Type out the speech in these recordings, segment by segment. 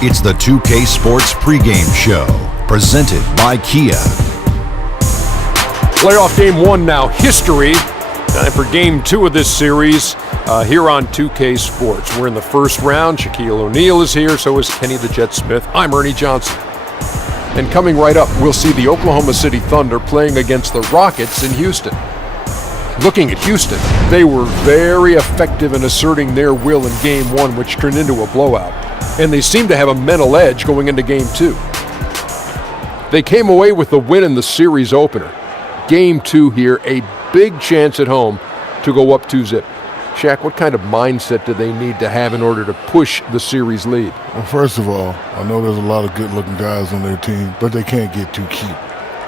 It's the 2K Sports pregame show, presented by Kia. Playoff game one now, history. Time for game two of this series here on 2K Sports. We're in the first round. Shaquille O'Neal is here, so is Kenny the Jet Smith. I'm Ernie Johnson. And coming right up, we'll see the Oklahoma City Thunder playing against the Rockets in Houston. Looking at Houston, they were very effective in asserting their will in game one, which turned into a blowout. And they seem to have a mental edge going into game two. They came away with the win in the series opener. Game two here, a big chance at home to go up 2-0. Shaq, what kind of mindset do they need to have in order to push the series lead? Well, first of all, I know there's a lot of good-looking guys on their team, but they can't get too cute.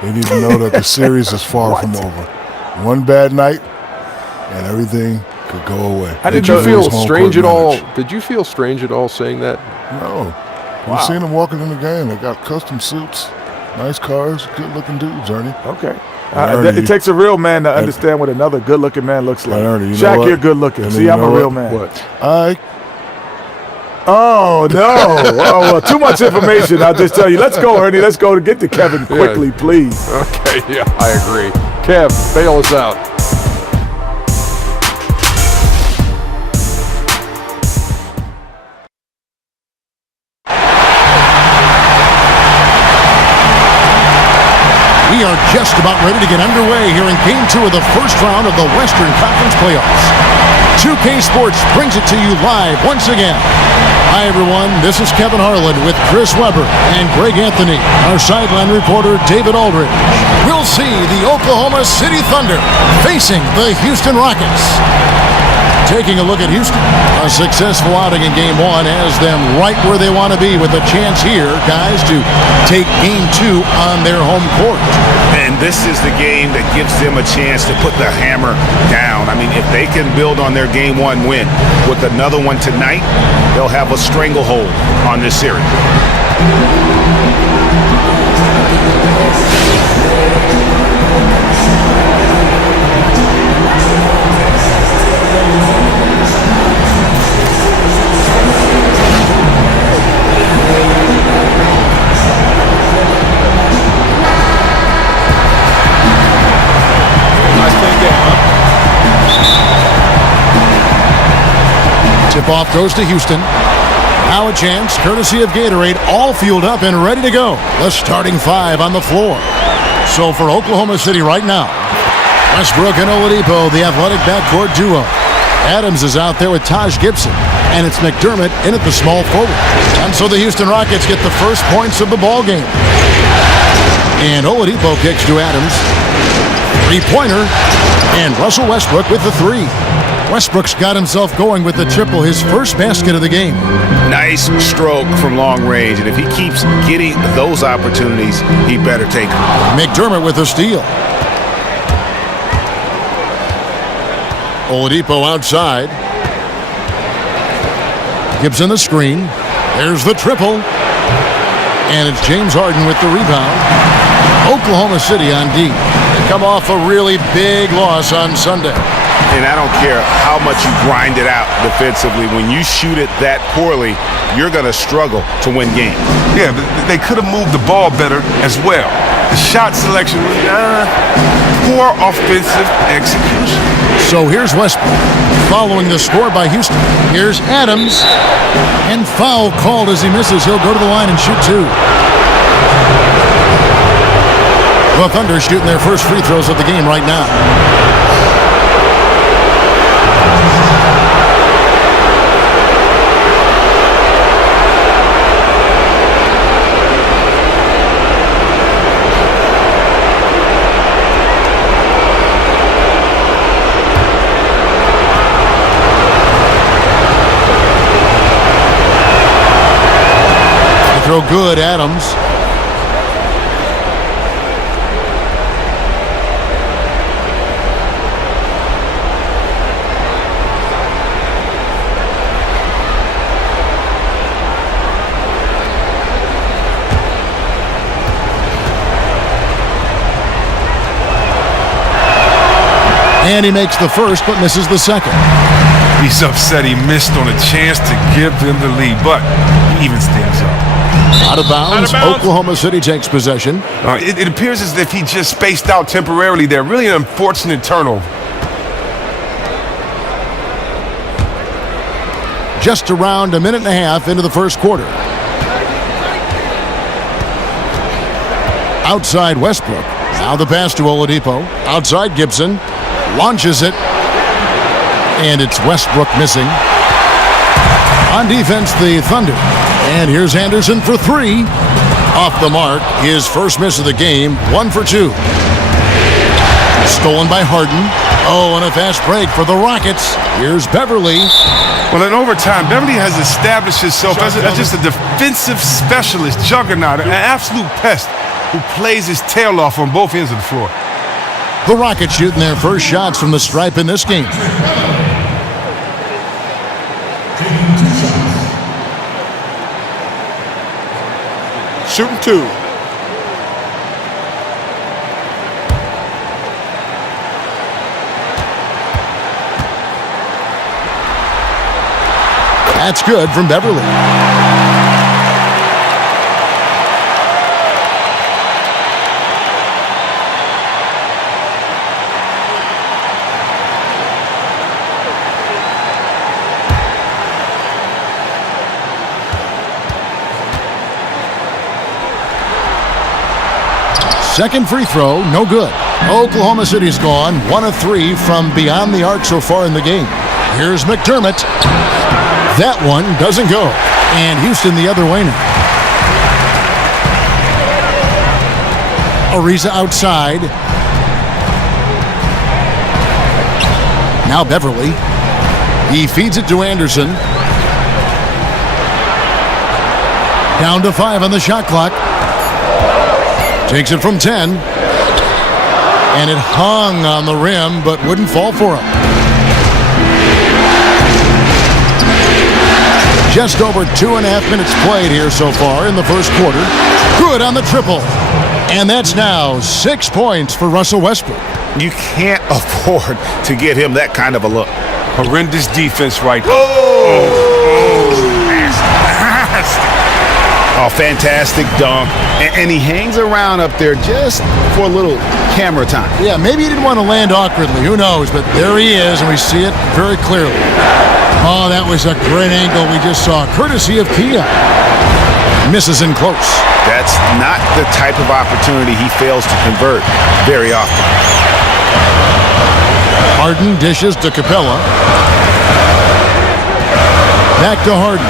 They need to know that the series is far from over. One bad night, and everything could go away. Did you feel strange at all? Did you feel strange at all saying that? No. You've seen them walking in the game. They got custom suits, nice cars, good-looking dudes, Ernie. Okay. It takes a real man to understand what another good-looking man looks like. Ernie, Shaq, you're good-looking. See, I'm a real man. What? Oh, no. Too much information. I'll just tell you. Let's go, Ernie. Let's go to get to Kevin quickly, please. Okay, yeah, I agree. Kev, bail us out. We are just about ready to get underway here in Game 2 of the first round of the Western Conference Playoffs. 2K Sports brings it to you live once again. Hi, everyone. This is Kevin Harlan with Chris Webber and Greg Anthony. Our sideline reporter, David Aldridge. We'll see the Oklahoma City Thunder facing the Houston Rockets. Taking a look at Houston, a successful outing in Game 1 has them right where they want to be with a chance here, guys, to take Game 2 on their home court. And this is the game that gives them a chance to put the hammer down. I mean, if they can build on their Game 1 win with another one tonight, they'll have a stranglehold on this series. Tip-off goes to Houston. Now a chance, courtesy of Gatorade, all fueled up and ready to go. The starting five on the floor. So for Oklahoma City right now, Westbrook and Oladipo, the athletic backcourt duo. Adams is out there with Taj Gibson, and it's McDermott in at the small forward. And so the Houston Rockets get the first points of the ball game. And Oladipo kicks to Adams. Three-pointer, and Russell Westbrook with the three. Westbrook's got himself going with the triple, his first basket of the game. Nice stroke from long range, and if he keeps getting those opportunities, he better take them. McDermott with a steal. Oladipo outside. Gibson the screen. There's the triple. And it's James Harden with the rebound. Oklahoma City on D. They come off a really big loss on Sunday. And I don't care how much you grind it out defensively. When you shoot it that poorly, you're going to struggle to win games. Yeah, but they could have moved the ball better as well. The shot selection was poor offensive execution. So here's Westbrook following the score by Houston. Here's Adams. And foul called as he misses. He'll go to the line and shoot two. The Thunder shooting their first free throws of the game right now. Throw good, Adams. And he makes the first, but misses the second. He's upset he missed on a chance to give them the lead, but evens things up. Out of bounds. Oklahoma City takes possession. It appears as if he just spaced out temporarily there. Really an unfortunate turnover. Just around a minute and a half into the first quarter. Outside Westbrook. Now the pass to Oladipo. Outside Gibson. Launches it. And it's Westbrook missing. On defense, the Thunder. And here's Anderson for three. Off the mark. His first miss of the game. 1 for 2. Stolen by Harden. Oh, and a fast break for the Rockets. Here's Beverly. Well, in overtime, Beverly has established himself as just a defensive specialist, juggernaut, an absolute pest who plays his tail off on both ends of the floor. The Rockets shooting their first shots from the stripe in this game. Shooting 2. That's good from Beverly. Second free throw, no good. Oklahoma City's gone 1 of 3 from beyond the arc so far in the game. Here's McDermott. That one doesn't go. And Houston the other way now. Ariza outside. Now Beverly. He feeds it to Anderson. Down to 5 on the shot clock. Takes it from 10. And it hung on the rim, but wouldn't fall for him. Just over 2.5 minutes played here so far in the first quarter. Good on the triple. And that's now 6 points for Russell Westbrook. You can't afford to get him that kind of a look. Horrendous defense right there. Oh, fantastic dunk. And he hangs around up there just for a little camera time. Yeah, maybe he didn't want to land awkwardly. Who knows? But there he is, and we see it very clearly. Oh, that was a great angle we just saw, courtesy of Kia. Misses in close. That's not the type of opportunity he fails to convert very often. Harden dishes to Capella. Back to Harden.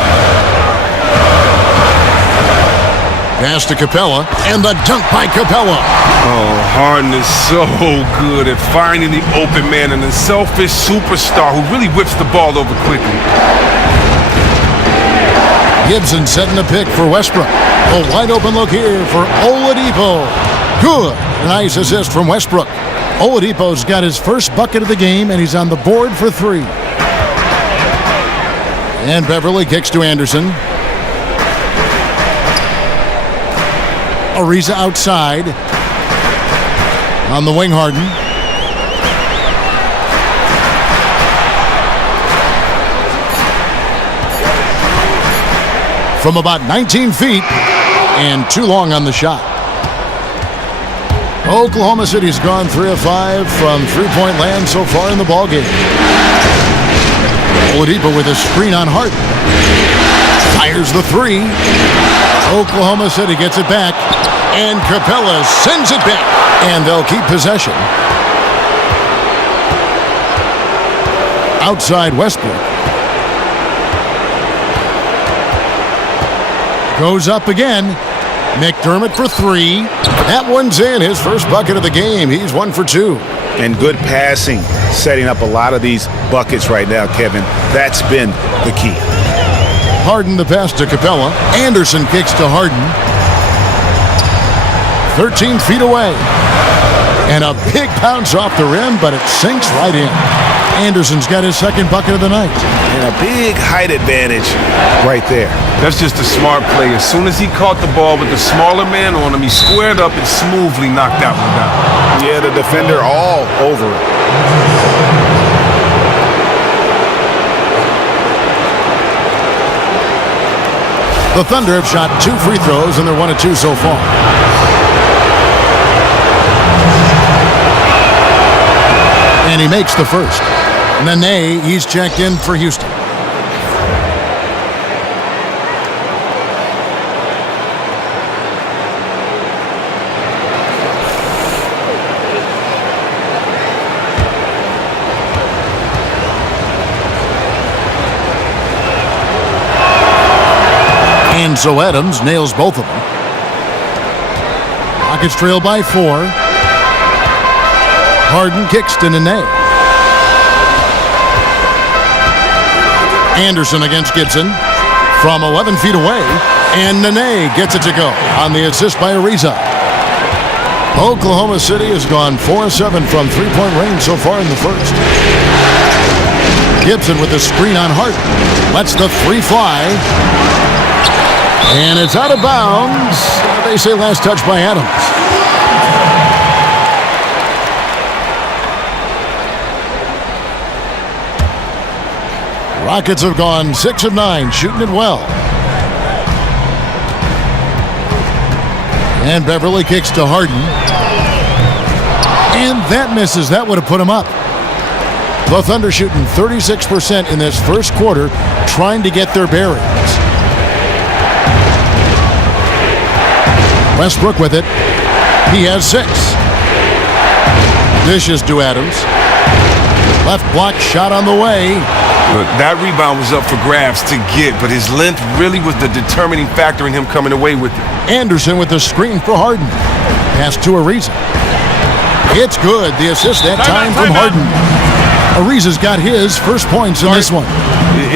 Pass to Capella, and the dunk by Capella. Oh, Harden is so good at finding the open man and a selfish superstar who really whips the ball over quickly. Gibson setting the pick for Westbrook. A wide open look here for Oladipo. Good. Nice assist from Westbrook. Oladipo's got his first bucket of the game, and he's on the board for 3. And Beverly kicks to Anderson. Ariza outside. On the wing, Harden. From about 19 feet and too long on the shot. Oklahoma City's gone 3 of 5 from three-point land so far in the ballgame. Oladipo with a screen on Harden. Fires the 3. Oklahoma City gets it back. And Capella sends it back. And they'll keep possession. Outside Westbrook. Goes up again. McDermott for 3. That one's in. His first bucket of the game. He's 1 for 2. And good passing, setting up a lot of these buckets right now, Kevin. That's been the key. Harden the pass to Capella. Anderson kicks to Harden. 13 feet away. And a big bounce off the rim, but it sinks right in. Anderson's got his second bucket of the night. And a big height advantage right there. That's just a smart play. As soon as he caught the ball with the smaller man on him, he squared up and smoothly knocked that one down. Yeah, the defender all over it. The Thunder have shot 2 free throws, and they're 1 of 2 so far. And he makes the first. Nene, he's checked in for Houston. And so Adams nails both of them. Rockets trail by 4. Harden kicks to Nene. Anderson against Gibson from 11 feet away. And Nene gets it to go on the assist by Ariza. Oklahoma City has gone 4-7 from three-point range so far in the first. Gibson with the screen on Harden. Lets the three fly. And it's out of bounds. They say last touch by Adams. Rockets have gone 6 of 9, shooting it well. And Beverly kicks to Harden. And that misses. That would have put him up. The Thunder shooting 36% in this first quarter, trying to get their bearings. Westbrook with it. He has 6. Dishes to Adams. Left block shot on the way. Look, that rebound was up for grabs to get, but his length really was the determining factor in him coming away with it. Anderson with the screen for Harden. Pass to Ariza. It's good. The assist that time from Harden. Ariza's got his first points in this one.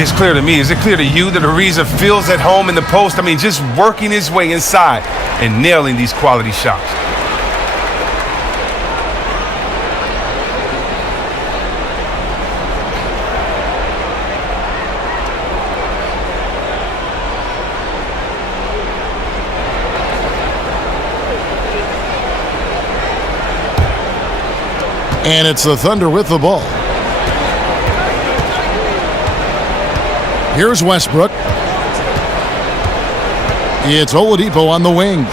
It's clear to me. Is it clear to you that Ariza feels at home in the post? I mean, just working his way inside and nailing these quality shots. And it's the Thunder with the ball. Here's Westbrook. It's Oladipo on the wing.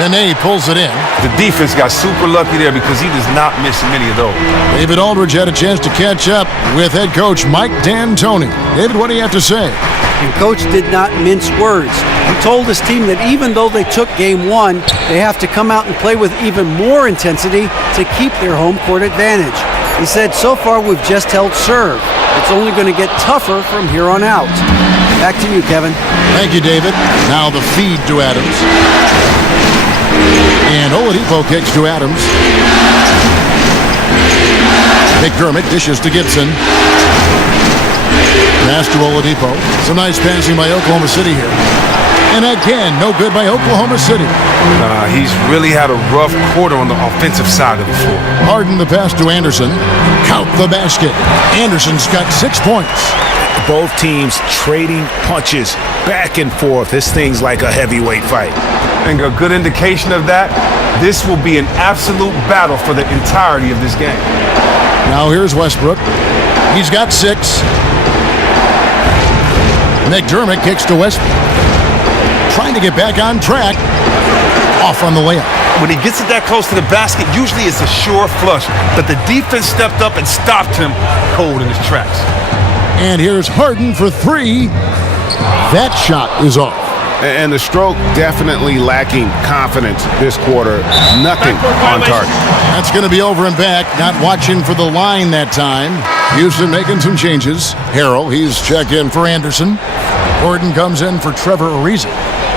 Nene pulls it in. The defense got super lucky there because he does not miss many of those. David Aldridge had a chance to catch up with head coach Mike D'Antoni. David, what do you have to say? And Coach did not mince words. He told his team that even though they took game 1, they have to come out and play with even more intensity to keep their home court advantage. He said, so far we've just held serve. It's only going to get tougher from here on out. Back to you, Kevin. Thank you, David. Now the feed to Adams. And Oladipo kicks to Adams. McDermott dishes to Gibson. Pass to Oladipo. Some nice passing by Oklahoma City here. And again, no good by Oklahoma City. He's really had a rough quarter on the offensive side of the floor. Harden the pass to Anderson. Count the basket. Anderson's got 6 points. Both teams trading punches back and forth. This thing's like a heavyweight fight. And a good indication of that, this will be an absolute battle for the entirety of this game. Now here's Westbrook. He's got 6. McDermott kicks to Westbrook. Trying to get back on track. Off on the layup. When he gets it that close to the basket, usually it's a sure flush. But the defense stepped up and stopped him cold in his tracks. And here's Harden for 3. That shot is off. And the stroke definitely lacking confidence this quarter. Nothing on target. That's going to be over and back. Not watching for the line that time. Houston making some changes. Harrell, he's checked in for Anderson. Gordon comes in for Trevor Ariza.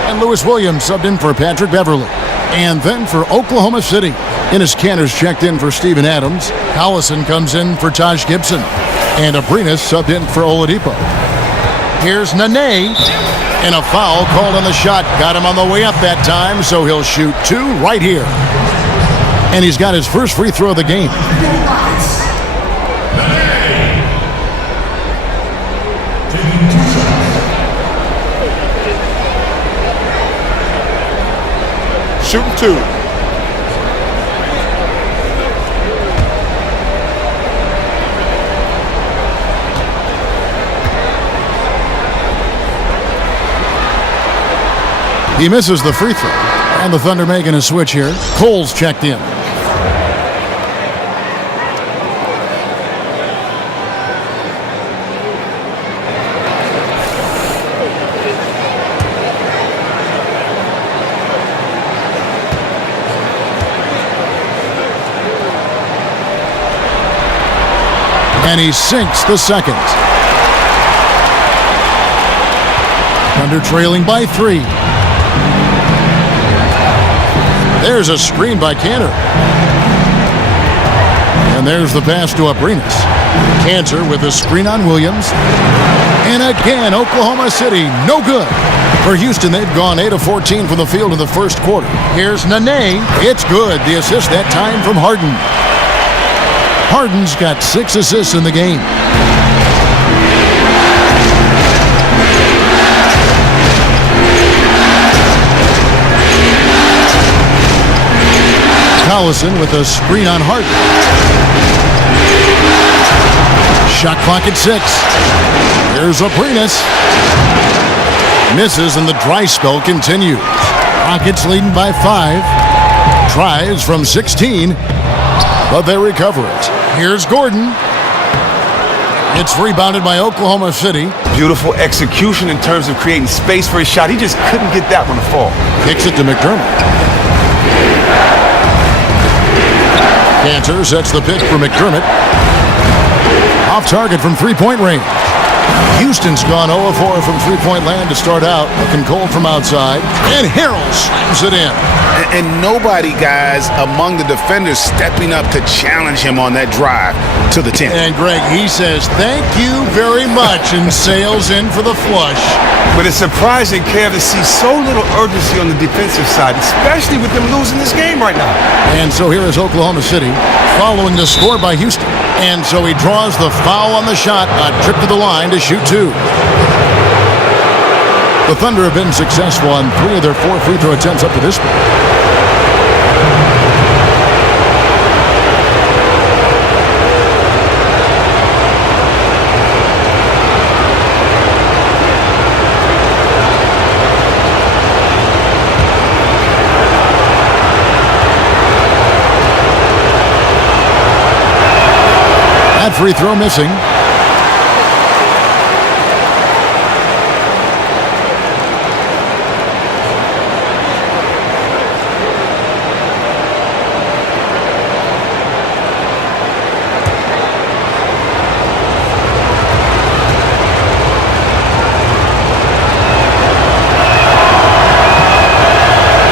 And Lewis Williams subbed in for Patrick Beverly. And then for Oklahoma City, Enes Kanter's checked in for Steven Adams. Collison comes in for Taj Gibson. And Abrinas subbed in for Oladipo. Here's Nene. And a foul called on the shot. Got him on the way up that time, so he'll shoot 2 right here. And he's got his first free throw of the game. Shooting 2. He misses the free throw. And the Thunder making a switch here. Cole's checked in. And he sinks the second. Thunder trailing by 3. There's a screen by Kanter. And there's the pass to Abrines. Kanter with a screen on Williams. And again, Oklahoma City, no good. For Houston, they've gone 8 of 14 from the field in the first quarter. Here's Nene. It's good. The assist that time from Harden. Harden's got 6 assists in the game. Collison with a screen on Harden. Shot clock at 6. Here's Abrines. Misses and the dry spell continues. Rockets leading by 5. Tries from 16, but they recover it. Here's Gordon. It's rebounded by Oklahoma City. Beautiful execution in terms of creating space for his shot. He just couldn't get that one to fall. Kicks it to McDermott. Kanter sets the pick for McDermott. Off target from three-point range. Houston's gone 0 of 4 from three-point land to start out. Looking cold from outside. And Harrell slams it in. And nobody, guys, among the defenders stepping up to challenge him on that drive to the 10. And Greg, he says, thank you very much, and sails in for the flush. But it's surprising, Kev, to see so little urgency on the defensive side, especially with them losing this game right now. And so here is Oklahoma City following the score by Houston. And so he draws the foul on the shot, a trip to the line to shoot 2. The Thunder have been successful on 3 of their 4 free throw attempts up to this point. That free throw missing.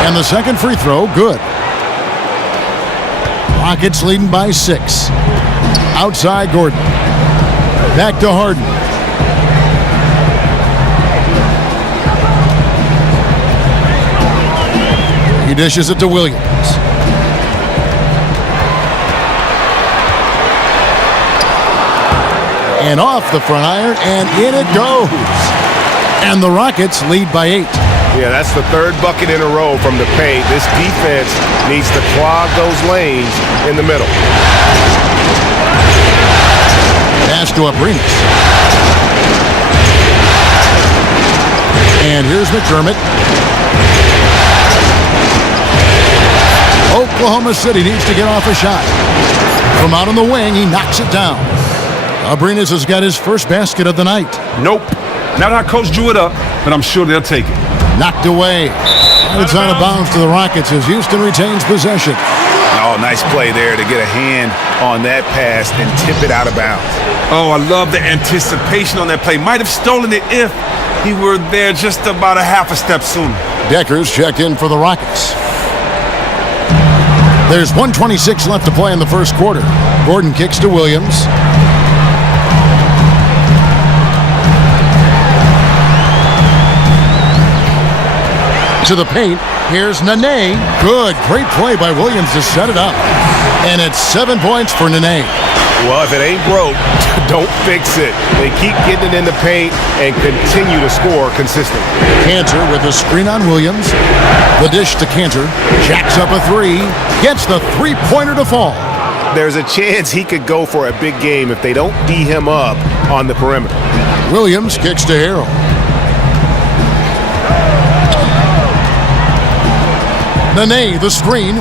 And the second free throw, good. Rockets leading by 6. Outside Gordon. Back to Harden. He dishes it to Williams. And off the front iron, and in it goes. And the Rockets lead by 8. Yeah, that's the 3rd bucket in a row from the paint. This defense needs to clog those lanes in the middle. Pass to Abrines. And here's McDermott. Oklahoma City needs to get off a shot. From out on the wing, he knocks it down. Abrines has got his first basket of the night. Nope. Not how Coach drew it up, but I'm sure they'll take it. Knocked away. And it's out of bounds to the Rockets as Houston retains possession. Oh, nice play there to get a hand on that pass and tip it out of bounds. Oh, I love the anticipation on that play. Might have stolen it if he were there just about a half a step sooner. Deckers checked in for the Rockets. There's 1:26 left to play in the first quarter. Gordon kicks to Williams. To the paint. Here's Nene. Good. Great play by Williams to set it up. And it's 7 points for Nene. Well, if it ain't broke, don't fix it. They keep getting it in the paint and continue to score consistently. Kanter with a screen on Williams. The dish to Kanter. Jacks up a 3. Gets the three-pointer to fall. There's a chance he could go for a big game if they don't D him up on the perimeter. Williams kicks to Harrell. Nene, the screen.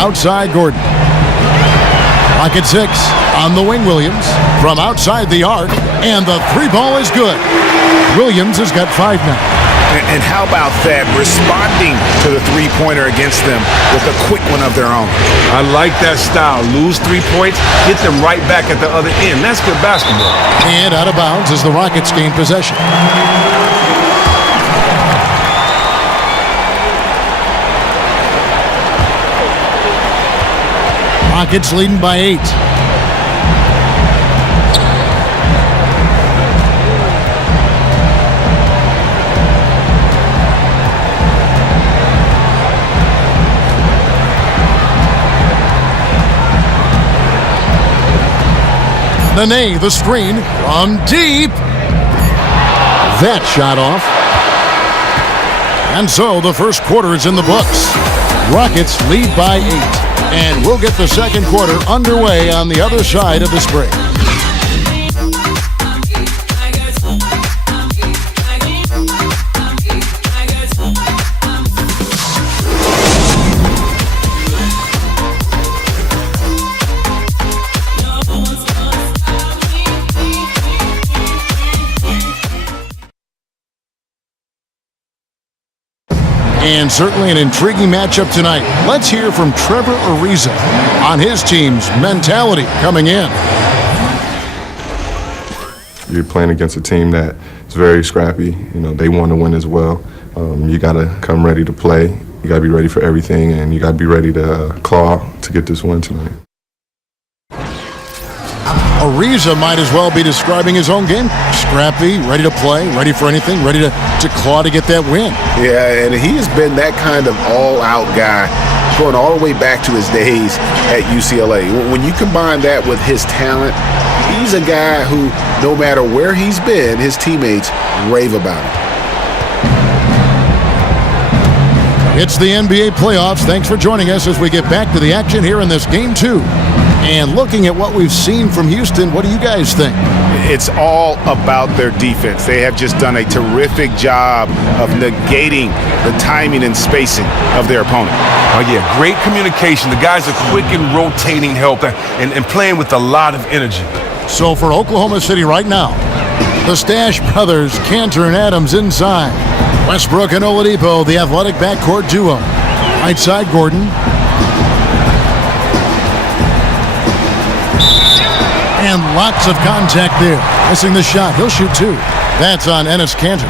Outside Gordon. Pocket 6 on the wing, Williams. From outside the arc, and the three ball is good. Williams has got 5 now. And how about that, responding to the three-pointer against them with a quick one of their own. I like that style. Lose 3 points, get them right back at the other end. That's good basketball. And out of bounds as the Rockets gain possession. Rockets leading by 8. Nene, the screen from deep. That shot off. And so the first quarter is in the books. Rockets lead by 8. And we'll get the second quarter underway on the other side of this break. And certainly an intriguing matchup tonight. Let's hear from Trevor Ariza on his team's mentality coming in. You're playing against a team that is very scrappy. You know, they want to win as well. You got to come ready to play. You got to be ready for everything, and you got to be ready to claw to get this win tonight. Ariza might as well be describing his own game. Scrappy, ready to play, ready for anything, ready to claw to get that win. Yeah, and he has been that kind of all-out guy going all the way back to his days at UCLA. When you combine that with his talent, he's a guy who, no matter where he's been, his teammates rave about him. It's the NBA playoffs. Thanks for joining us as we get back to the action here in this Game 2. And looking at what we've seen from Houston, what do you guys think? It's all about their defense. They have just done a terrific job of negating the timing and spacing of their opponent. Oh, yeah, great communication. The guys are quick and rotating help and playing with a lot of energy. So for Oklahoma City right now, the Stash brothers, Cantor and Adams inside. Westbrook and Oladipo, the athletic backcourt duo. Right side, Gordon. And lots of contact there. Missing the shot. He'll shoot 2. That's on Enes Kanter.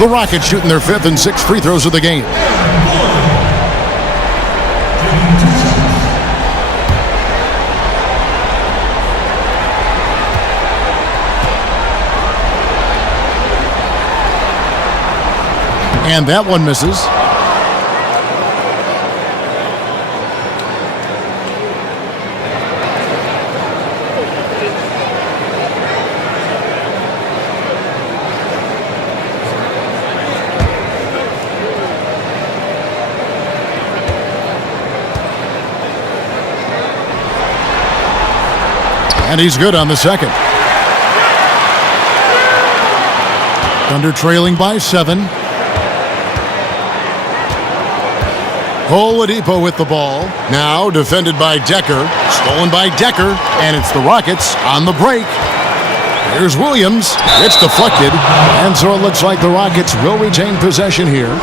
The Rockets shooting their 5th and 6th free throws of the game. And that one misses. And he's good on the second. Thunder trailing by 7. Oladipo with the ball. Now defended by Decker. Stolen by Decker. And it's the Rockets on the break. Here's Williams. It's deflected. And so it looks like the Rockets will retain possession here.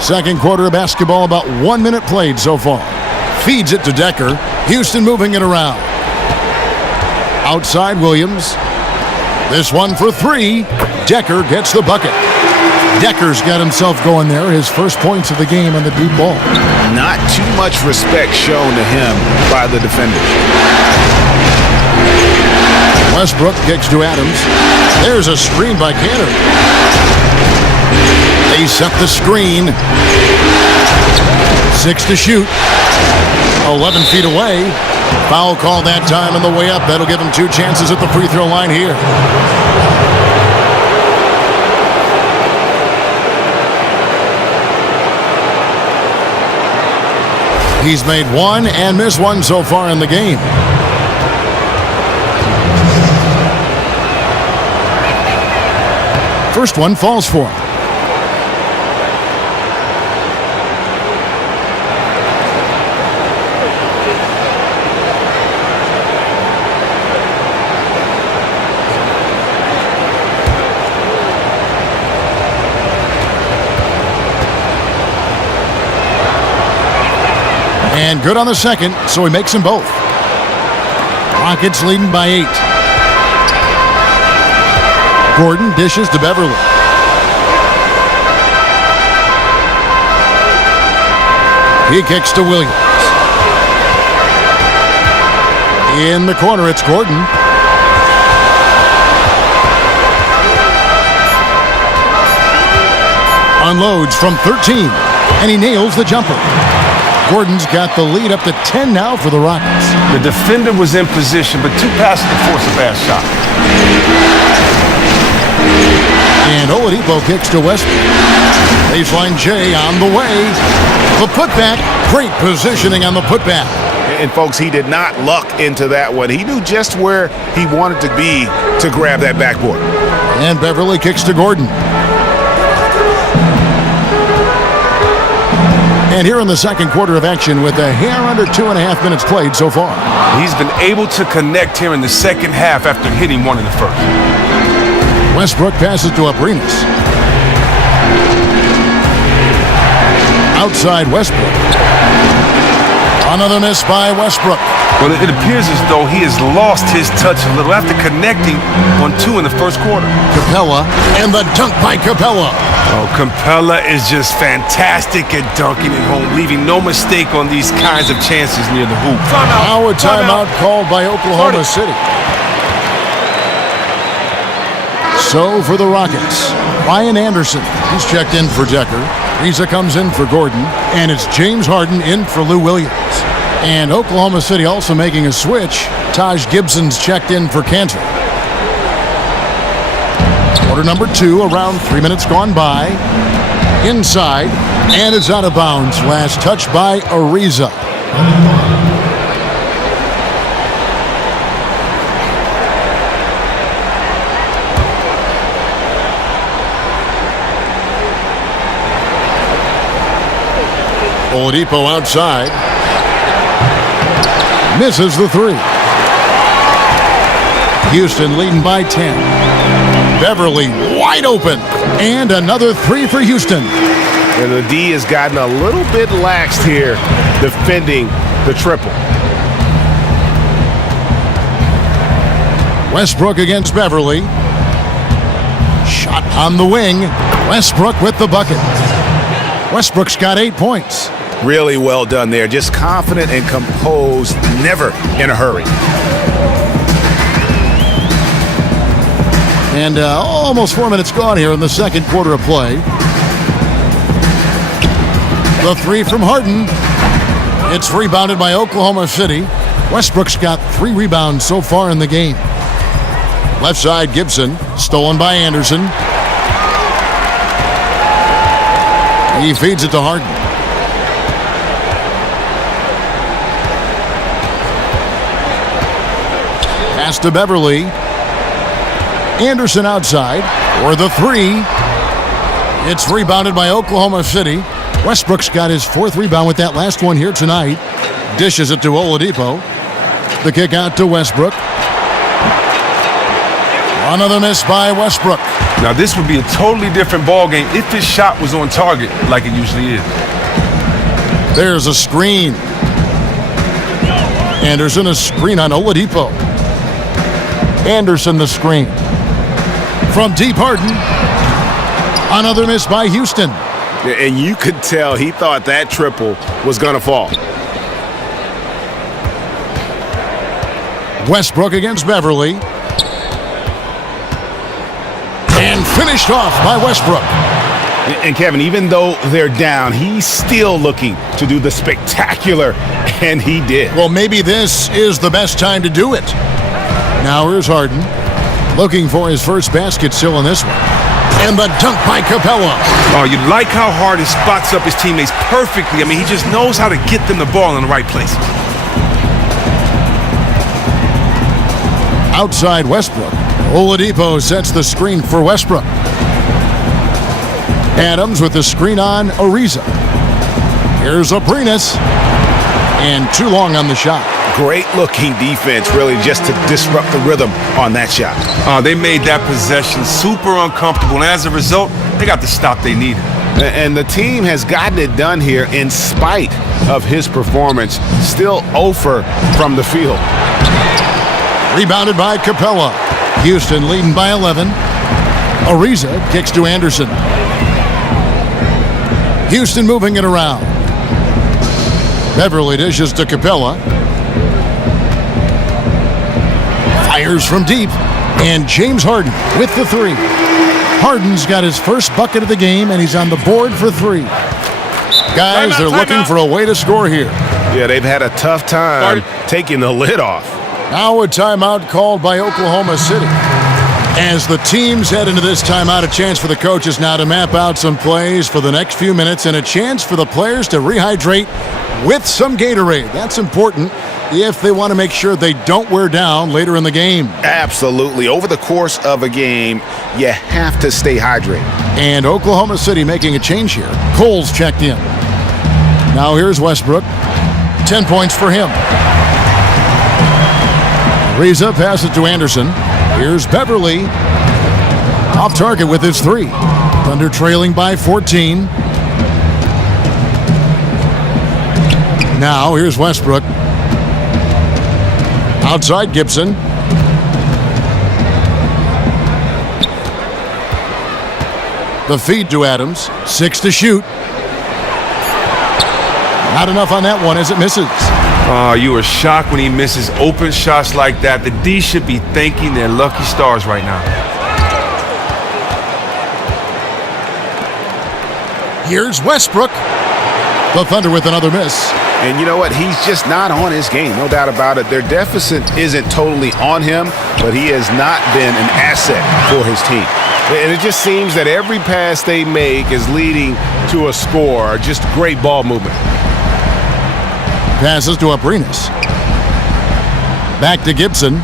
Second quarter of basketball, about 1 minute played so far. Feeds it to Decker. Houston moving it around. Outside Williams. This one for 3. Decker gets the bucket. Decker's got himself going there. His first points of the game on the deep ball. Not too much respect shown to him by the defenders. Westbrook kicks to Adams. There's a screen by Cantor. They set the screen. 6 to shoot. 11 feet away. Foul call that time on the way up. That'll give him 2 chances at the free throw line here. He's made 1 and missed 1 so far in the game. First one falls for him. And good on the second, so he makes them both. Rockets leading by 8. Gordon dishes to Beverly. He kicks to Williams. In the corner, it's Gordon. Unloads from 13, and he nails the jumper. Gordon's got the lead up to 10 now for the Rockets. The defender was in position, but 2 passes to force a bad shot. And Oladipo kicks to Westbrook. Baseline J on the way. The putback, great positioning on the putback. And folks, he did not luck into that one. He knew just where he wanted to be to grab that backboard. And Beverly kicks to Gordon. And here in the second quarter of action with a hair under 2.5 minutes played so far. He's been able to connect here in the second half after hitting 1 in the first. Westbrook passes to Abrinas. Outside Westbrook. Another miss by Westbrook. Well, it appears as though he has lost his touch a little after connecting on 2 in the first quarter. Capella, and the dunk by Capella. Oh, Capella is just fantastic at dunking at home, leaving no mistake on these kinds of chances near the hoop. Now a timeout called by Oklahoma City. So for the Rockets, Ryan Anderson, he's checked in for Decker. Riza comes in for Gordon, and it's James Harden in for Lou Williams. And Oklahoma City also making a switch. Taj Gibson's checked in for Cantor. Quarter number 2, around 3 minutes gone by. Inside, and it's out of bounds. Last touch by Ariza. Oladipo outside. Misses the 3. Houston leading by 10. Beverly wide open. And another 3 for Houston. And the D has gotten a little bit laxed here defending the triple. Westbrook against Beverly. Shot on the wing. Westbrook with the bucket. Westbrook's got 8 points. Really well done there. Just confident and composed, never in a hurry. And almost 4 minutes gone here in the second quarter of play. The 3 from Harden. It's rebounded by Oklahoma City. Westbrook's got 3 rebounds so far in the game. Left side, Gibson. Stolen by Anderson. He feeds it to Harden. Pass to Beverly. Anderson outside for the 3. It's rebounded by Oklahoma City. Westbrook's got his 4th rebound with that last one here tonight. Dishes it to Oladipo. The kick out to Westbrook. Another miss by Westbrook. Now this would be a totally different ball game if his shot was on target like it usually is. There's a screen. Anderson a screen on Oladipo. Anderson the screen. From deep, Harden. Another miss by Houston. And you could tell he thought that triple was going to fall. Westbrook against Beverly. And finished off by Westbrook. And Kevin, even though they're down, he's still looking to do the spectacular, and he did. Well, maybe this is the best time to do it. Now here's Harden, looking for his first basket still in this one. And the dunk by Capella. Oh, you like how Harden spots up his teammates perfectly. I mean, he just knows how to get them the ball in the right place. Outside Westbrook. Oladipo sets the screen for Westbrook. Adams with the screen on Ariza. Here's Aprinas. And too long on the shot. Great looking defense, really, just to disrupt the rhythm on that shot. They made that possession super uncomfortable, and as a result, they got the stop they needed. And the team has gotten it done here in spite of his performance. Still 0 from the field. Rebounded by Capella. Houston leading by 11. Ariza kicks to Anderson. Houston moving it around. Beverly dishes to Capella. Fires from deep. And James Harden with the three. Harden's got his first bucket of the game, and he's on the board for three. Guys, they're looking for a way to score here. Yeah, they've had a tough time taking the lid off. Now a timeout called by Oklahoma City. As the teams head into this timeout, a chance for the coaches now to map out some plays for the next few minutes and a chance for the players to rehydrate with some Gatorade. That's important if they want to make sure they don't wear down later in the game. Absolutely. Over the course of a game, you have to stay hydrated. And Oklahoma City making a change here. Cole's checked in. Now here's Westbrook. 10 points for him. Ariza passes to Anderson. Here's Beverly. Off target with his three. Thunder trailing by 14. Now here's Westbrook. Outside Gibson. The feed to Adams. 6 to shoot. Not enough on that one as it misses. You were shocked when he misses open shots like that. The D should be thanking their lucky stars right now. Here's Westbrook. The Thunder with another miss. And you know what? He's just not on his game, no doubt about it. Their deficit isn't totally on him, but he has not been an asset for his team. And it just seems that every pass they make is leading to a score. Just great ball movement. Passes to Aprinas. Back to Gibson.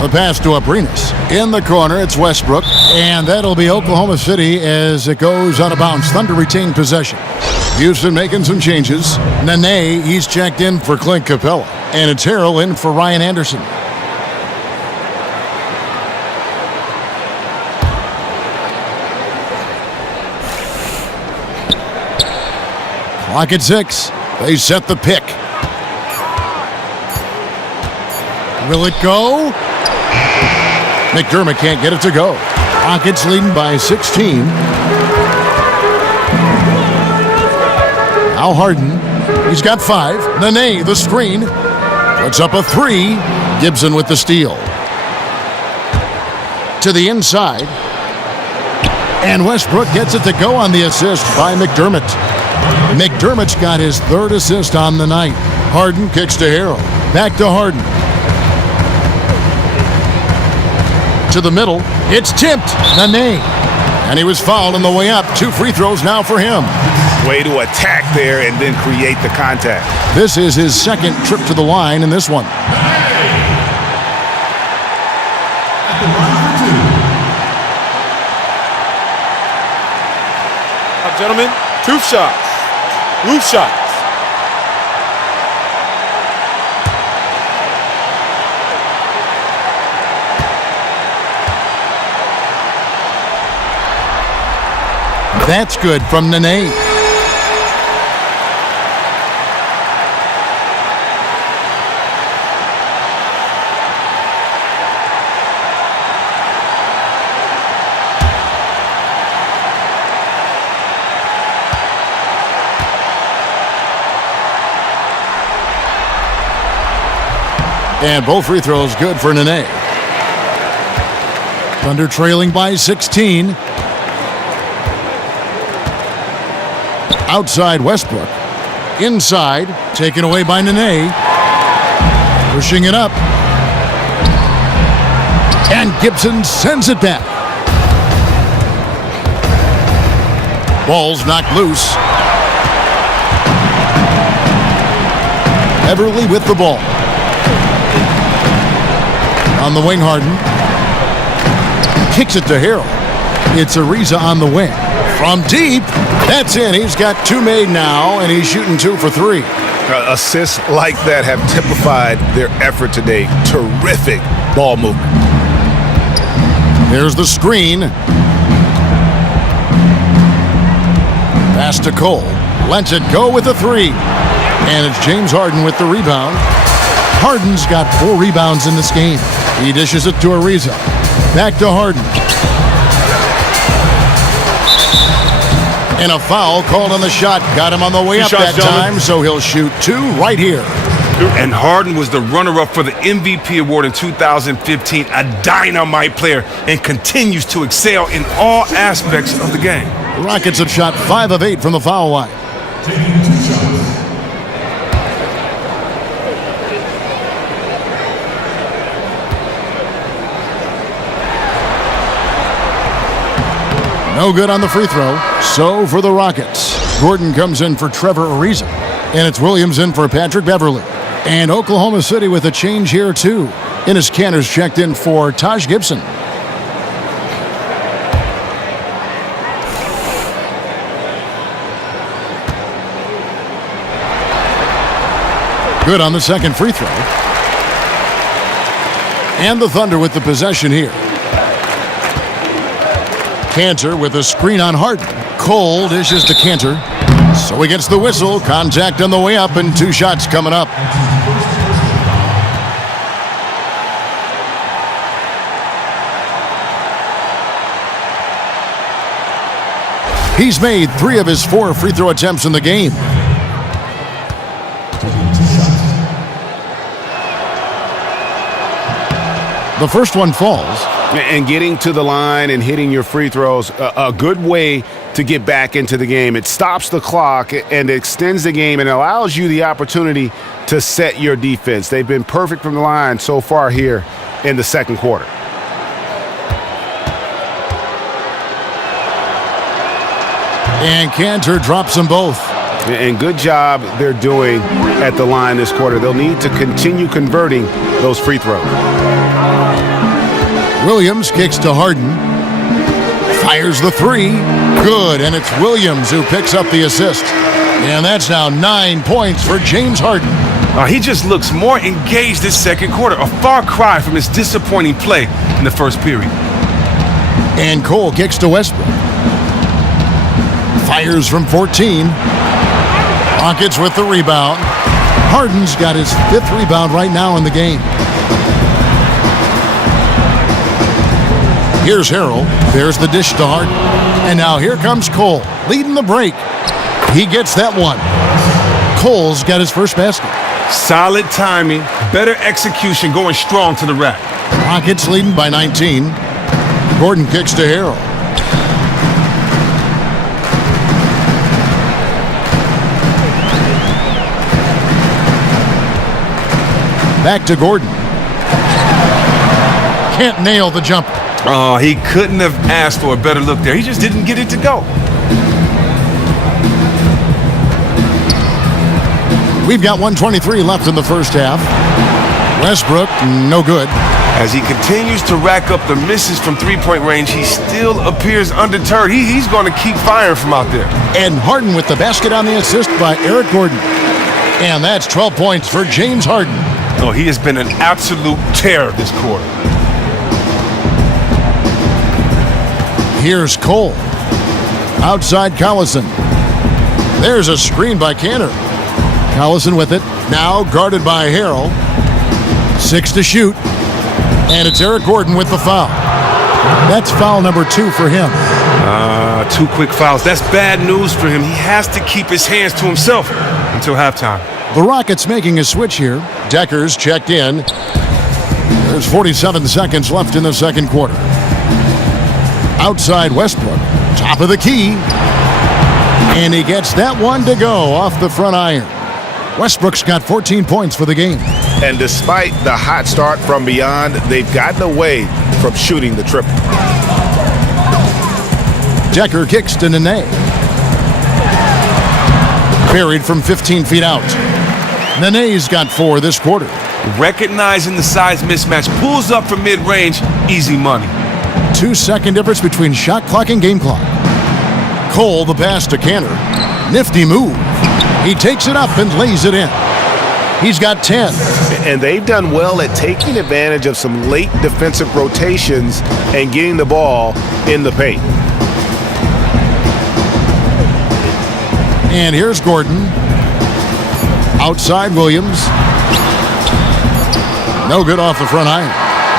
The pass to Aprinas. In the corner, it's Westbrook. And that'll be Oklahoma City as it goes out of bounds. Thunder retain possession. Houston making some changes. Nene, he's checked in for Clint Capella. And it's Harrell in for Ryan Anderson. Clock at 6. They set the pick. Will it go? McDermott can't get it to go. Rockets leading by 16. Now Harden. He's got 5. Nene, the screen. Puts up a 3. Gibson with the steal. To the inside. And Westbrook gets it to go on the assist by McDermott. McDermott's got his 3rd assist on the night. Harden kicks to Harrell. Back to Harden. To the middle. It's tipped. Nene. And he was fouled on the way up. 2 free throws now for him. Way to attack there and then create the contact. This is his 2nd trip to the line in this one. Gentlemen, 2 shots. Loose shots. That's good from Nene. And both free throws good for Nene. Thunder trailing by 16. Outside Westbrook. Inside, taken away by Nene. Pushing it up. And Gibson sends it back. Ball's knocked loose. Everly with the ball. On the wing, Harden. Kicks it to Harrell. It's Ariza on the wing. From deep, that's in. He's got 2 made now, and he's shooting 2 for 3. Assists like that have typified their effort today. Terrific ball movement. There's the screen. Pass to Cole. Lets it go with a 3. And it's James Harden with the rebound. Harden's got 4 rebounds in this game. He dishes it to Ariza. Back to Harden. And a foul called on the shot. Got him on the way up that time, so he'll shoot 2 right here. And Harden was the runner-up for the MVP award in 2015, a dynamite player, and continues to excel in all aspects of the game. The Rockets have shot 5 of 8 from the foul line. No good on the free throw. So for the Rockets, Gordon comes in for Trevor Ariza. And it's Williams in for Patrick Beverly. And Oklahoma City with a change here too. Enes Kanter's checked in for Taj Gibson. Good on the second free throw. And the Thunder with the possession here. Kanter with a screen on Harden. Cole dishes to Kanter. So he gets the whistle. Contact on the way up and 2 shots coming up. He's made 3 of his 4 free throw attempts in the game. The first one falls. And getting to the line and hitting your free throws, a good way to get back into the game. It stops the clock and extends the game and allows you the opportunity to set your defense. They've been perfect from the line so far here in the second quarter. And Kanter drops them both. And good job they're doing at the line this quarter. They'll need to continue converting those free throws. Williams kicks to Harden. Fires the 3. Good, and it's Williams who picks up the assist. And that's now 9 points for James Harden. He just looks more engaged this second quarter. A far cry from his disappointing play in the first period. And Cole kicks to Westbrook. Fires from 14. Rockets with the rebound. Harden's got his 5th rebound right now in the game. Here's Harrell. There's the dish to Harden. And now here comes Cole, leading the break. He gets that one. Cole's got his first basket. Solid timing, better execution, going strong to the rack. Rockets leading by 19. Gordon kicks to Harrell. Back to Gordon. Can't nail the jumper. Oh, he couldn't have asked for a better look there. He just didn't get it to go. We've got 1:23 left in the first half. Westbrook, no good. As he continues to rack up the misses from three-point range, he still appears undeterred. He's going to keep firing from out there. And Harden with the basket on the assist by Eric Gordon. And that's 12 points for James Harden. Oh, he has been an absolute terror this quarter. Here's Cole. Outside Collison. There's a screen by Kanter. Collison with it. Now guarded by Harrell. 6 to shoot. And it's Eric Gordon with the foul. That's foul number 2 for him. 2 quick fouls. That's bad news for him. He has to keep his hands to himself until halftime. The Rockets making a switch here. Decker's checked in. There's 47 seconds left in the second quarter. Outside Westbrook. Top of the key. And he gets that one to go off the front iron. Westbrook's got 14 points for the game. And despite the hot start from beyond, they've gotten away from shooting the triple. Decker kicks to Nene. Buried from 15 feet out. Nene's got 4 this quarter. Recognizing the size mismatch, pulls up from mid-range, easy money. 2-second difference between shot clock and game clock. Cole the pass to Kanter. Nifty move. He takes it up and lays it in. He's got 10. And they've done well at taking advantage of some late defensive rotations and getting the ball in the paint. And here's Gordon. Outside Williams. No good off the front iron.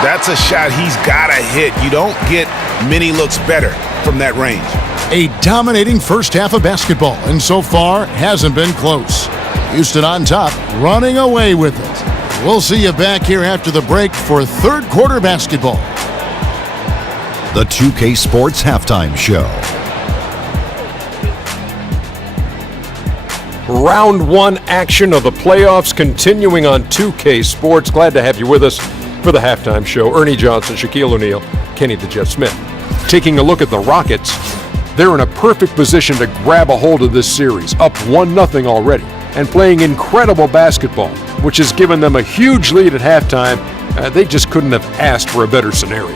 That's a shot he's got to hit. You don't get many looks better from that range. A dominating first half of basketball, and so far hasn't been close. Houston on top, running away with it. We'll see you back here after the break for third quarter basketball. The 2K Sports Halftime Show. Round 1 action of the playoffs continuing on 2K Sports. Glad to have you with us for the halftime show. Ernie Johnson, Shaquille O'Neal, Kenny the Jet Smith. Taking a look at the Rockets, they're in a perfect position to grab a hold of this series, up 1-0 already, and playing incredible basketball, which has given them a huge lead at halftime. They just couldn't have asked for a better scenario.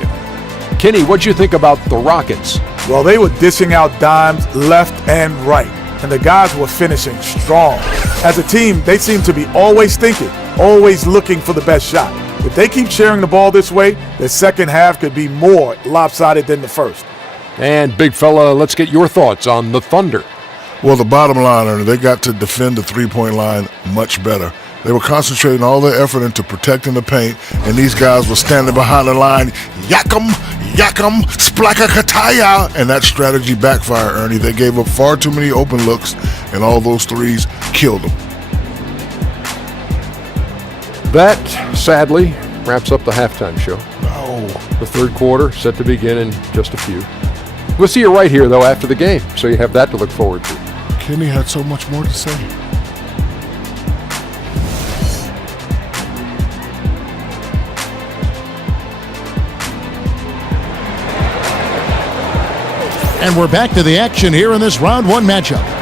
Kenny, what'd you think about the Rockets? Well, they were dishing out dimes left and right, and the guys were finishing strong. As a team, they seem to be always thinking, always looking for the best shot. If they keep sharing the ball this way, the second half could be more lopsided than the first. And big fella, let's get your thoughts on the Thunder. Well, the bottom line, they got to defend the three-point line much better. They were concentrating all their effort into protecting the paint, and these guys were standing behind the line, yakum, splaka-kataya, and that strategy backfired, Ernie. They gave up far too many open looks, and all those threes killed them. That, sadly, wraps up the halftime show. No. The third quarter set to begin in just a few. We'll see you right here, though, after the game, so you have that to look forward to. Kenny had so much more to say. And we're back to the action here in this round 1 matchup.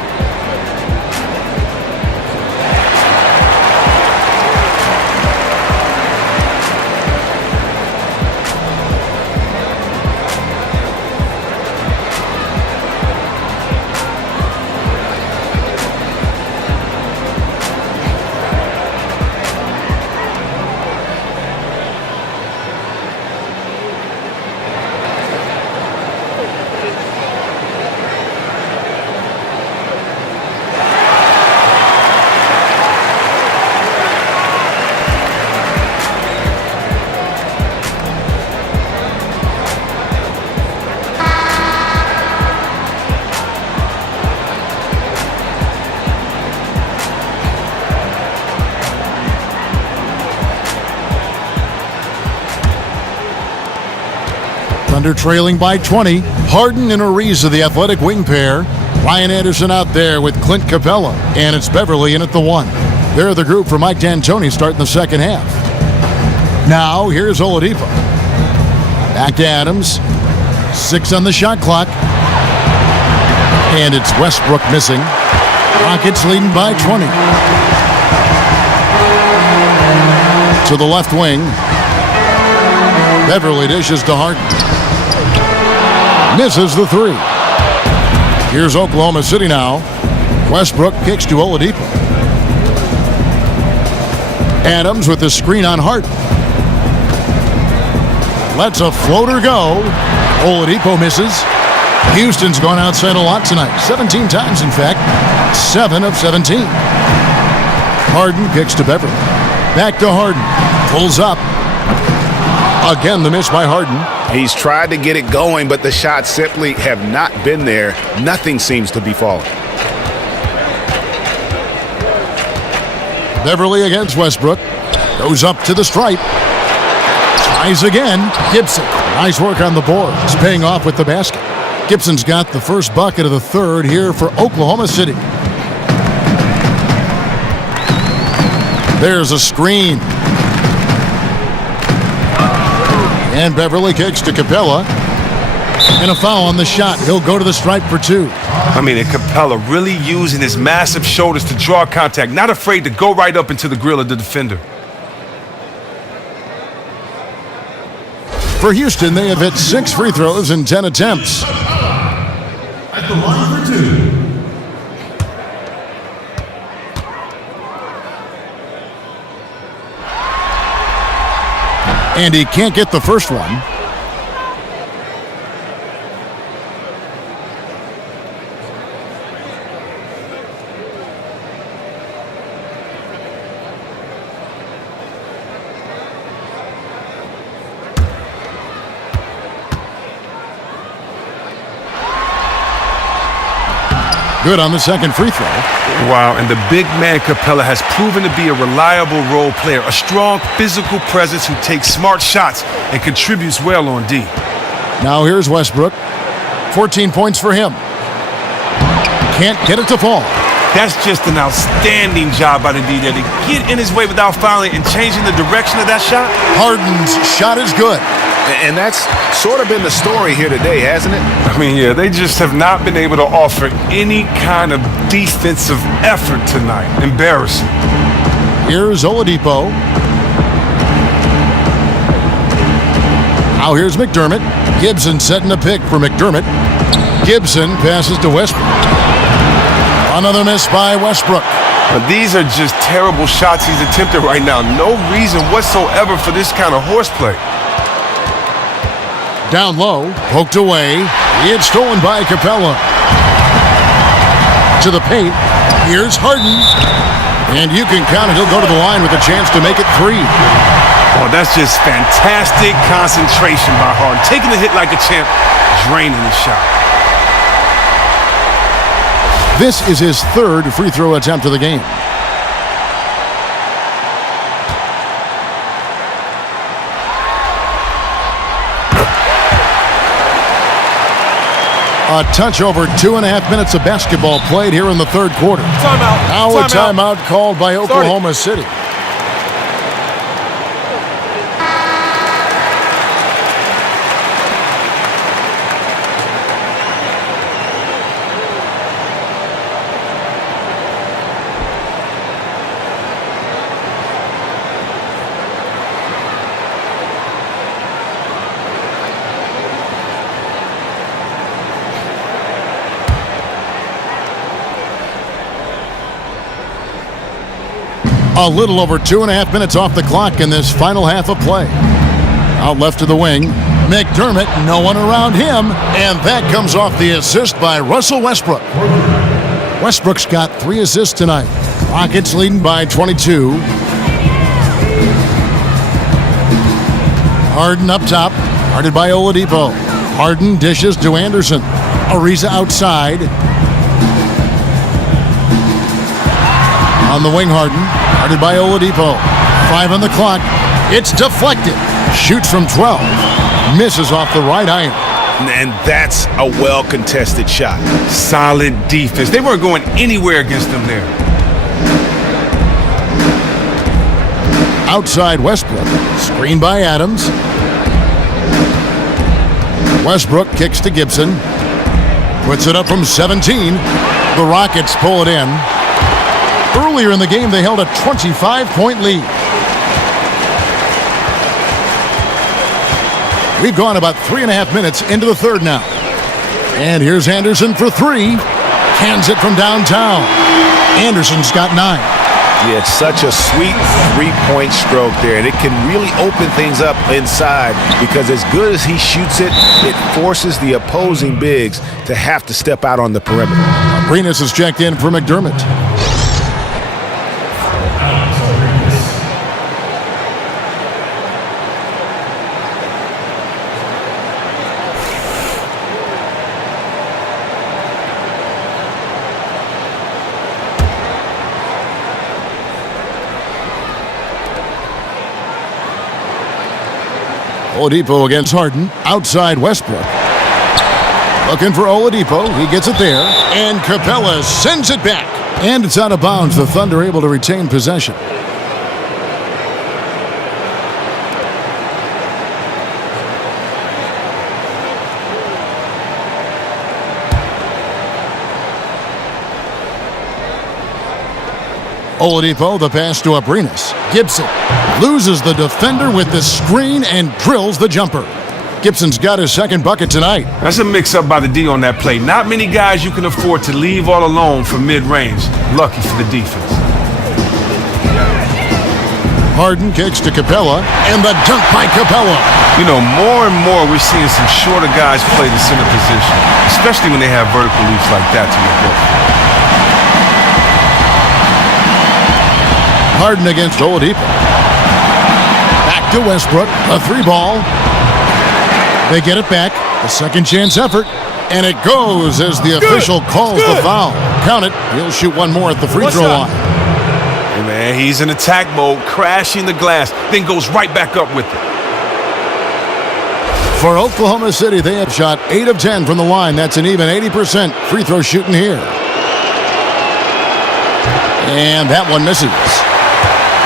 Thunder trailing by 20. Harden and Ariza, the athletic wing pair. Ryan Anderson out there with Clint Capella. And it's Beverly in at the 1. They're the group for Mike D'Antoni starting the second half. Now, here's Oladipo. Back to Adams. 6 on the shot clock. And it's Westbrook missing. Rockets leading by 20. To the left wing. Beverly dishes to Harden. Misses the 3. Here's Oklahoma City now. Westbrook kicks to Oladipo. Adams with the screen on Harden. Lets a floater go. Oladipo misses. Houston's gone outside a lot tonight. 17 times, in fact. 7 of 17. Harden kicks to Beverly. Back to Harden. Pulls up. Again, the miss by Harden. He's tried to get it going, but the shots simply have not been there. Nothing seems to be falling. Beverly against Westbrook. Goes up to the stripe. Tries again. Gibson. Nice work on the boards. Paying off with the basket. Gibson's got the first bucket of the third here for Oklahoma City. There's a screen. And Beverly kicks to Capella. And a foul on the shot. He'll go to the stripe for 2. I mean, and Capella really using his massive shoulders to draw contact, not afraid to go right up into the grill of the defender. For Houston, they have hit 6 free throws in 10 attempts. At the line for 2. And he can't get the first one. Good on the second free throw. Wow, and the big man Capella has proven to be a reliable role player, a strong physical presence who takes smart shots and contributes well on D. Now here's Westbrook. 14 points for him. Can't get it to fall. That's just an outstanding job by the D there to get in his way without fouling and changing the direction of that shot. Harden's shot is good. And that's sort of been the story here today, hasn't it? I mean, yeah, they just have not been able to offer any kind of defensive effort tonight. Embarrassing. Here's Oladipo. Now here's McDermott. Gibson setting a pick for McDermott. Gibson passes to Westbrook. Another miss by Westbrook. But these are just terrible shots he's attempting right now. No reason whatsoever for this kind of horseplay. Down low, poked away. It's stolen by Capella. To the paint. Here's Harden. And you can count it. He'll go to the line with a chance to make it 3. Oh, that's just fantastic concentration by Harden. Taking the hit like a champ, draining the shot. This is his third free throw attempt of the game. A touch over 2.5 minutes of basketball played here in the third quarter. Timeout. Now a timeout called by Oklahoma City. A little over 2.5 minutes off the clock in this final half of play. Out left to the wing. McDermott, no one around him. And that comes off the assist by Russell Westbrook. Westbrook's got 3 assists tonight. Rockets leading by 22. Harden up top. Guarded by Oladipo. Harden dishes to Anderson. Ariza outside. On the wing, Harden. Guarded by Oladipo. 5 on the clock. It's deflected. Shoots from 12. Misses off the right iron. And that's a well-contested shot. Solid defense. They weren't going anywhere against them there. Outside Westbrook. Screen by Adams. Westbrook kicks to Gibson. Puts it up from 17. The Rockets pull it in. Earlier in the game, they held a 25-point lead. We've gone about 3.5 minutes into the third now. And here's Anderson for 3. Hands it from downtown. Anderson's got 9. Yeah, it's such a sweet three-point stroke there, and it can really open things up inside because as good as he shoots it, it forces the opposing bigs to have to step out on the perimeter. Arenas is checked in for McDermott. Oladipo against Harden. Outside Westbrook. Looking for Oladipo. He gets it there. And Capella sends it back. And it's out of bounds. The Thunder able to retain possession. Oladipo, the pass to Abrinas. Gibson loses the defender with the screen and drills the jumper. Gibson's got his second bucket tonight. That's a mix-up by the D on that play. Not many guys you can afford to leave all alone from mid-range. Lucky for the defense. Harden kicks to Capella, and the dunk by Capella. You know, more and more we're seeing some shorter guys play the center position, especially when they have vertical leaps like that to your book. Harden against Oladipo. Back to Westbrook. A three ball. They get it back. A second chance effort. And it goes as the official calls the foul. Count it. He'll shoot one more at the free throw line. Hey man, he's in attack mode, crashing the glass, then goes right back up with it. For Oklahoma City, they have shot 8 of 10 from the line. That's an even 80% free throw shooting here. And that one misses.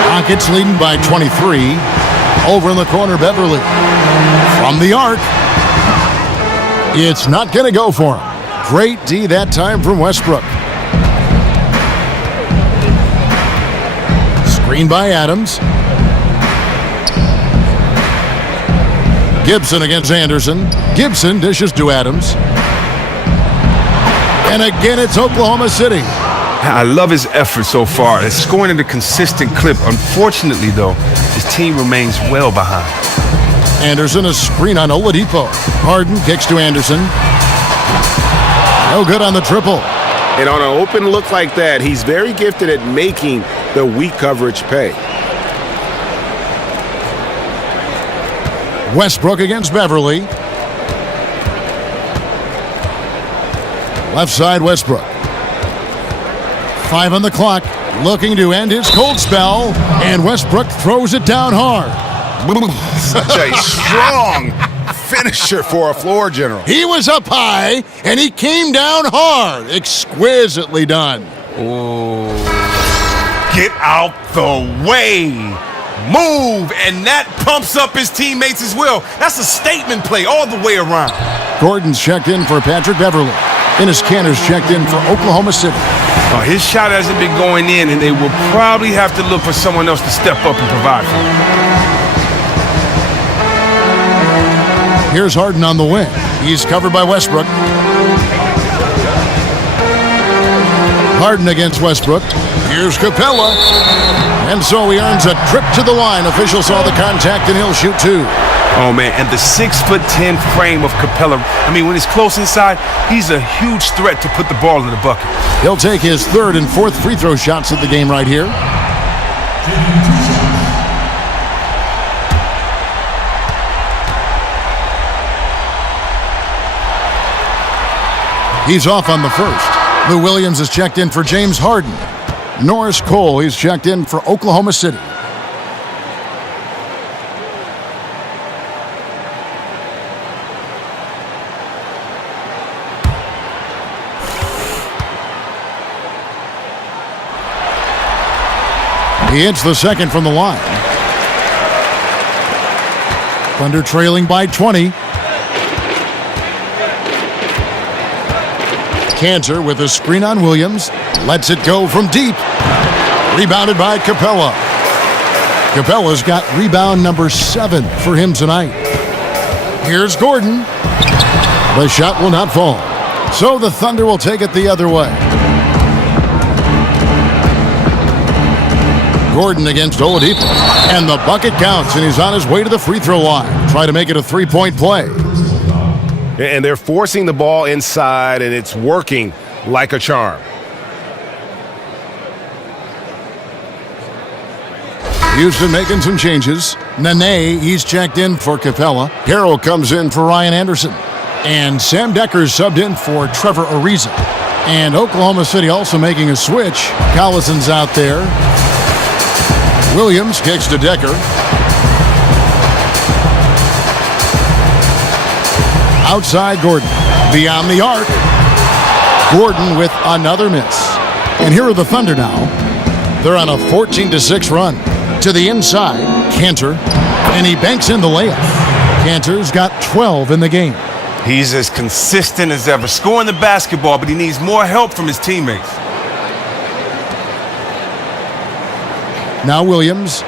Rockets leading by 23. Over in the corner, Beverly. From the arc. It's not going to go for him. Great D that time from Westbrook. Screen by Adams. Gibson against Anderson. Gibson dishes to Adams. And again, it's Oklahoma City. I love his effort so far. It's scoring at a consistent clip. Unfortunately, though, his team remains well behind. Anderson, a screen on Oladipo. Harden kicks to Anderson. No good on the triple. And on an open look like that, he's very gifted at making the weak coverage pay. Westbrook against Beverly. Left side, Westbrook. 5 on the clock, looking to end his cold spell, and Westbrook throws it down hard. Such a strong finisher for a floor general. He was up high, and he came down hard. Exquisitely done. Oh. Get out the way. Move, and that pumps up his teammates as well. That's a statement play all the way around. Gordon's checked in for Patrick Beverly. Enes Kanter's checked in for Oklahoma City. His shot hasn't been going in, and they will probably have to look for someone else to step up and provide for him. Here's Harden on the wing. He's covered by Westbrook. Harden against Westbrook. Here's Capella. And so he earns a trip to the line. Official saw the contact, and he'll shoot 2. Oh, man, and the 6'10" frame of Capella. I mean, when he's close inside, he's a huge threat to put the ball in the bucket. He'll take his 3rd and 4th free throw shots of the game right here. He's off on the first. Lou Williams is checked in for James Harden. Norris Cole, he's checked in for Oklahoma City. He hits the second from the line. Thunder trailing by 20. Kanter with a screen on Williams. Lets it go from deep. Rebounded by Capella. Capella's got rebound number 7 for him tonight. Here's Gordon. The shot will not fall. So the Thunder will take it the other way. Gordon against Oladipo. And the bucket counts, and he's on his way to the free throw line. Try to make it a 3-point play. And they're forcing the ball inside, and it's working like a charm. Houston making some changes. Nene, he's checked in for Capella. Harrell comes in for Ryan Anderson. And Sam Decker's subbed in for Trevor Ariza. And Oklahoma City also making a switch. Collison's out there. Williams kicks to Decker. Outside Gordon. Beyond the arc. Gordon with another miss. And here are the Thunder now. They're on a 14-6 run. To the inside, Kanter, and he banks in the layup. Kanter's got 12 in the game. He's as consistent as ever, scoring the basketball, but he needs more help from his teammates. Now Williams,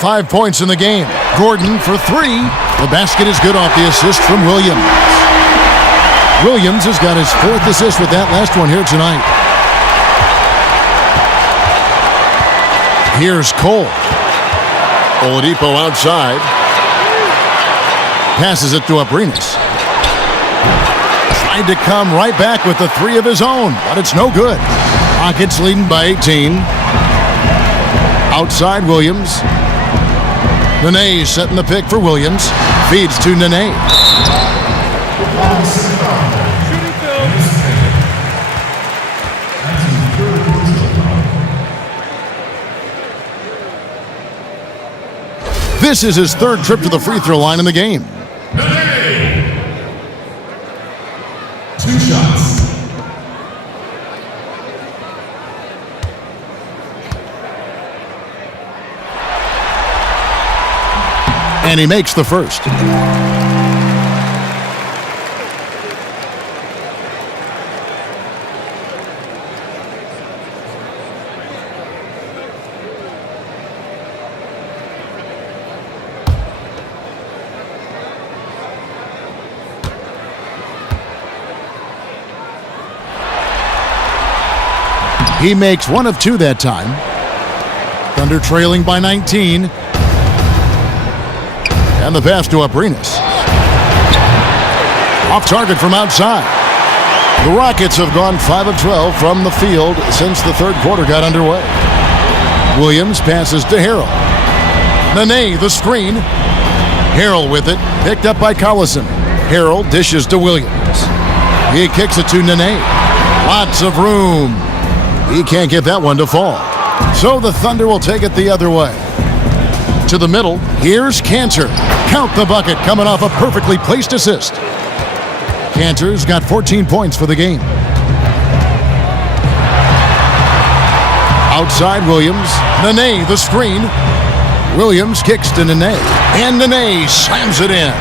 5 points in the game. Gordon for 3. The basket is good off the assist from Williams. Williams has got his 4th assist with that last one here tonight. Here's Cole. Oladipo outside. Passes it to Abrines. Tried to come right back with the 3 of his own, but it's no good. Rockets leading by 18. Outside Williams. Nene setting the pick for Williams. Feeds to Nene. This is his 3rd trip to the free throw line in the game. 2 shots. And he makes the first. He makes 1 of 2 that time. Thunder trailing by 19. And the pass to Abrines. Off target from outside. The Rockets have gone 5 of 12 from the field since the 3rd quarter got underway. Williams passes to Harrell. Nene, the screen. Harrell with it, picked up by Collison. Harrell dishes to Williams. He kicks it to Nene. Lots of room. He can't get that one to fall. So the Thunder will take it the other way. To the middle, here's Kanter. Count the bucket coming off a perfectly placed assist. Kanter's got 14 points for the game. Outside Williams. Nene, the screen. Williams kicks to Nene. And Nene slams it in.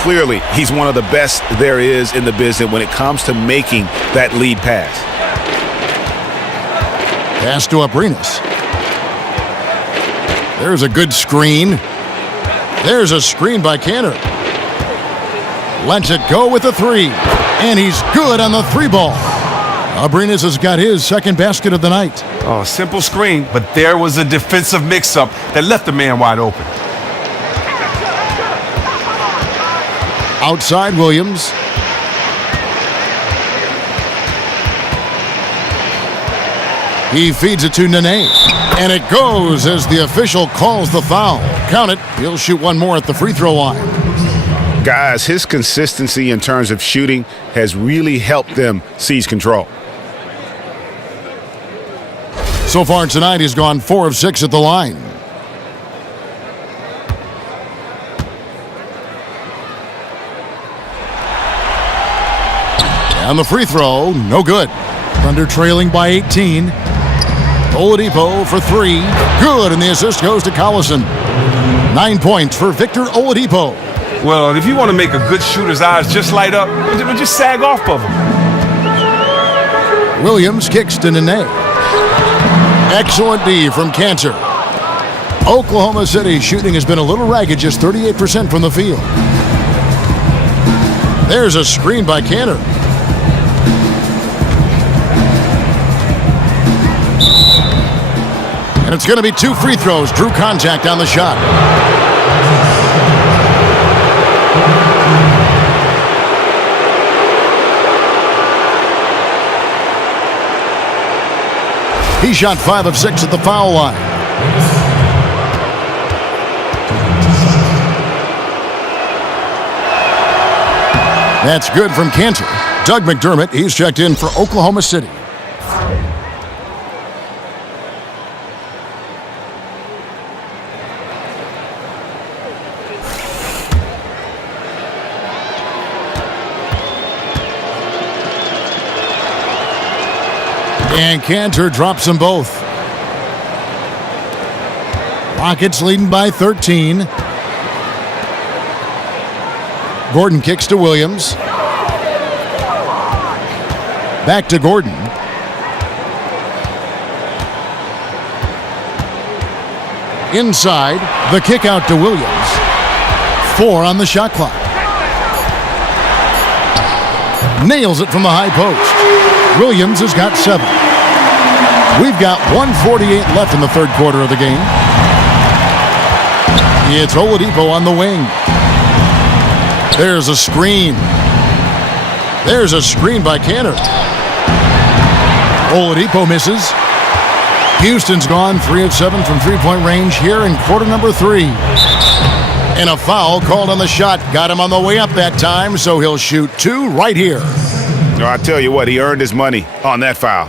Clearly, he's one of the best there is in the business when it comes to making that lead pass. Pass to Abrines. There's a good screen. There's a screen by Kanter. Lets it go with a 3. And he's good on the 3 ball. Abrines has got his 2nd basket of the night. Oh, simple screen, but there was a defensive mix-up that left the man wide open. Outside Williams. He feeds it to Nene. And it goes as the official calls the foul. Count it. He'll shoot 1 more at the free throw line. Guys, his consistency in terms of shooting has really helped them seize control. So far tonight, he's gone 4 of 6 at the line. And the free throw, no good. Thunder trailing by 18. Oladipo for 3. Good, and the assist goes to Collison. 9 points for Victor Oladipo. Well, if you want to make a good shooter's eyes just light up, just sag off of him. Williams kicks to Nene. Excellent D from Kanter. Oklahoma City shooting has been a little ragged, just 38% from the field. There's a screen by Kanter. And it's going to be 2 free throws. Drew contact on the shot. He shot 5 of 6 at the foul line. That's good from Kanter. Doug McDermott, he's checked in for Oklahoma City. And Cantor drops them both. Rockets leading by 13. Gordon kicks to Williams. Back to Gordon. Inside, the kick out to Williams. 4 on the shot clock. Nails it from the high post. Williams has got 7. We've got 1:48 left in the third quarter of the game. It's Oladipo on the wing. There's a screen. There's a screen by Cantor. Oladipo misses. Houston's gone 3 of 7 from three-point range here in quarter number 3. And a foul called on the shot. Got him on the way up that time, so he'll shoot 2 right here. No, I tell you what, he earned his money on that foul.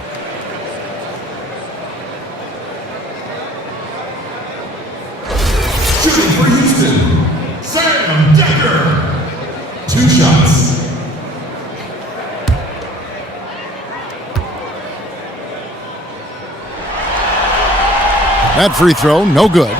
Shooting for Houston, Sam Decker. 2 shots. That free throw, no good.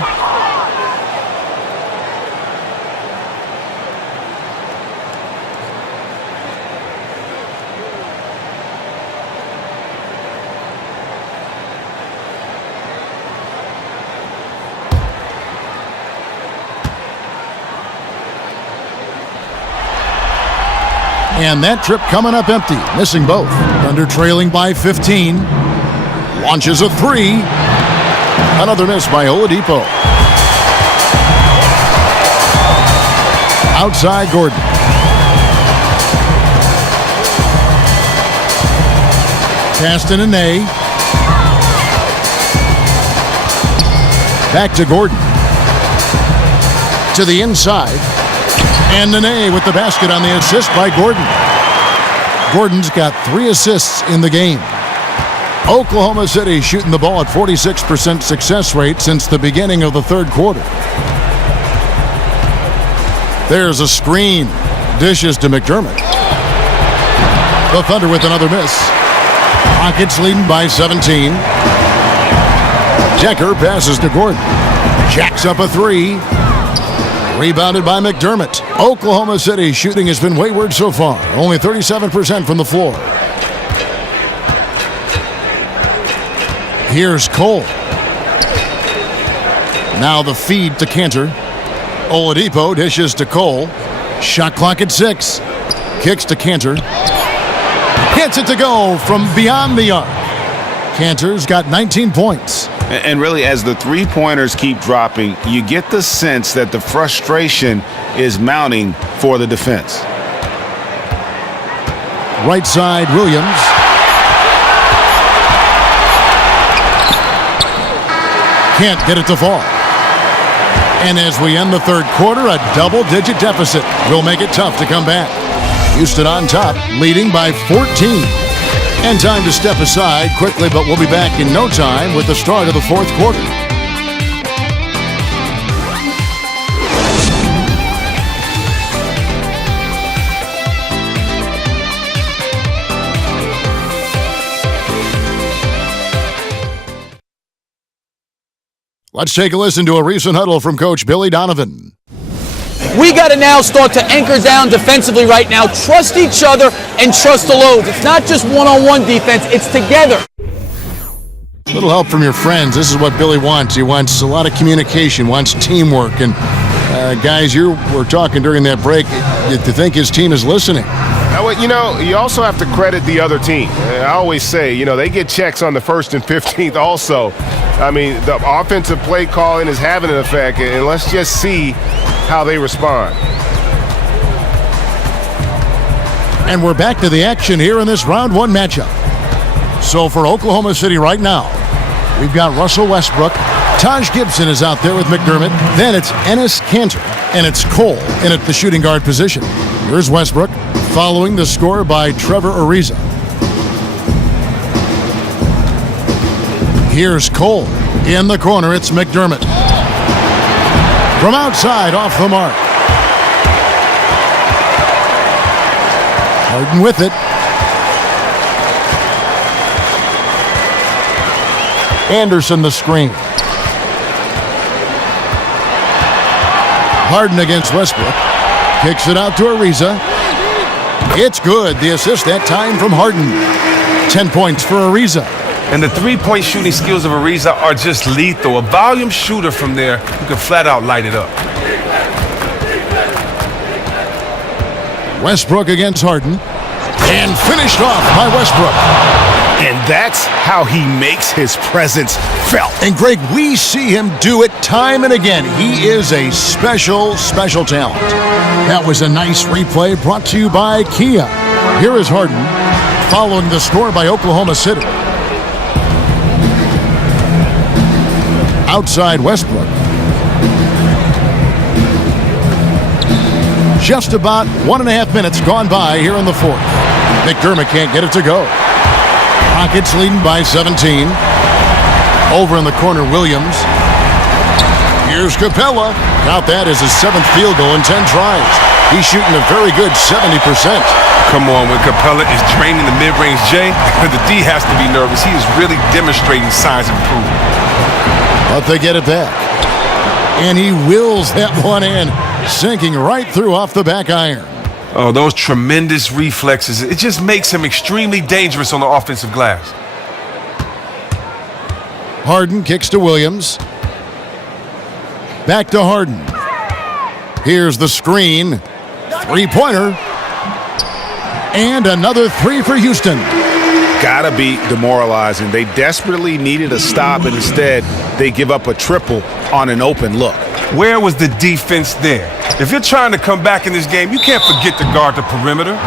And that trip coming up empty, missing both. Thunder trailing by 15. Launches a 3. Another miss by Oladipo. Outside Gordon. Pass to Nene. Back to Gordon. To the inside. And Nene with the basket on the assist by Gordon. Gordon's got 3 assists in the game. Oklahoma City shooting the ball at 46% success rate since the beginning of the third quarter. There's a screen. Dishes to McDermott. The Thunder with another miss. Rockets leading by 17. Decker passes to Gordon. Jacks up a 3. Rebounded by McDermott. Oklahoma City shooting has been wayward so far. Only 37% from the floor. Here's Cole. Now the feed to Cantor. Oladipo dishes to Cole. Shot clock at 6. Kicks to Cantor. Hits it to go from beyond the arc. Cantor's got 19 points. And really, as the three-pointers keep dropping, you get the sense that the frustration is mounting for the defense. Right side, Williams. Can't get it to fall. And as we end the third quarter, a double-digit deficit will make it tough to come back. Houston on top, leading by 14. And time to step aside quickly, but we'll be back in no time with the start of the fourth quarter. Let's take a listen to a recent huddle from Coach Billy Donovan. We got to now start to anchor down defensively right now, trust each other, and trust the loads. It's not just one-on-one defense, it's together. A little help from your friends. This is what Billy wants. He wants a lot of communication, wants teamwork. And guys, you were talking during that break to think his team is listening. You know, you also have to credit the other team. I always say, you know, they get checks on the 1st and 15th also. I mean, the offensive play calling is having an effect, and let's just see how they respond. And we're back to the action here in this round 1 matchup. So for Oklahoma City right now, we've got Russell Westbrook. Taj Gibson is out there with McDermott. Then it's Enes Kanter, and it's Cole in at the shooting guard position. Here's Westbrook, following the score by Trevor Ariza. Here's Cole. In the corner, it's McDermott. From outside, off the mark. Harden with it. Anderson the screen. Harden against Westbrook. Kicks it out to Ariza. It's good. The assist that time from Harden. 10 points for Ariza. And the three-point shooting skills of Ariza are just lethal. A volume shooter from there who can flat out light it up. Westbrook against Harden. And finished off by Westbrook. And that's how he makes his presence felt. And Greg, we see him do it time and again. He is a special, special talent. That was a nice replay brought to you by Kia. Here is Harden following the score by Oklahoma City. Outside Westbrook. Just about 1.5 minutes gone by here in the fourth. McDermott can't get it to go. Rockets leading by 17. Over in the corner, Williams. Here's Capella. Count that as his 7th field goal in 10 tries. He's shooting a very good 70%. Come on, when Capella is draining the mid-range J, the D has to be nervous. He is really demonstrating signs of improvement. But they get it back. And he wills that one in, sinking right through off the back iron. Oh, those tremendous reflexes. It just makes him extremely dangerous on the offensive glass. Harden kicks to Williams. Back to Harden. Here's the screen. Three-pointer. And another three for Houston. Gotta be demoralizing. They desperately needed a stop, and instead they give up a triple on an open look. Where was the defense there? If you're trying to come back in this game, you can't forget to guard the perimeter. 2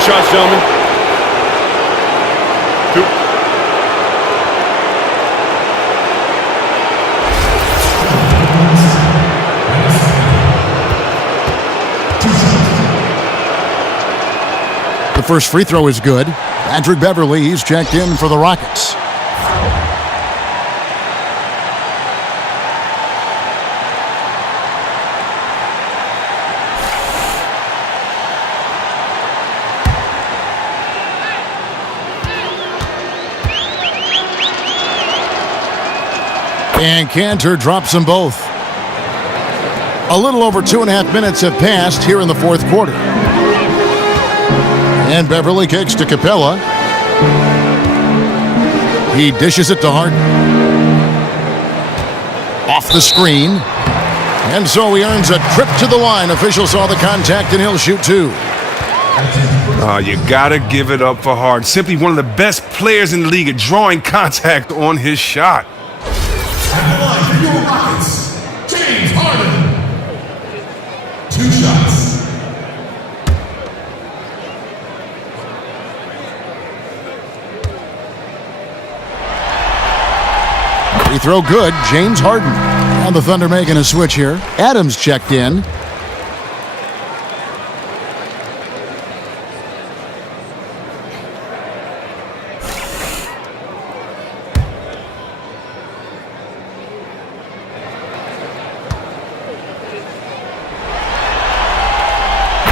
shots, gentlemen. 2. The first free throw is good. Patrick Beverly, he's checked in for the Rockets. And Cantor drops them both. A little over 2.5 minutes have passed here in the fourth quarter. And Beverly kicks to Capella. He dishes it to Harden. Off the screen. And so he earns a trip to the line. Official saw the contact and he'll shoot 2. You gotta give it up for Harden. Simply one of the best players in the league at drawing contact on his shot. At the line for your Rockets, James Harden. 2 shots. Free throw good, James Harden. And the Thunder making a switch here. Adams checked in.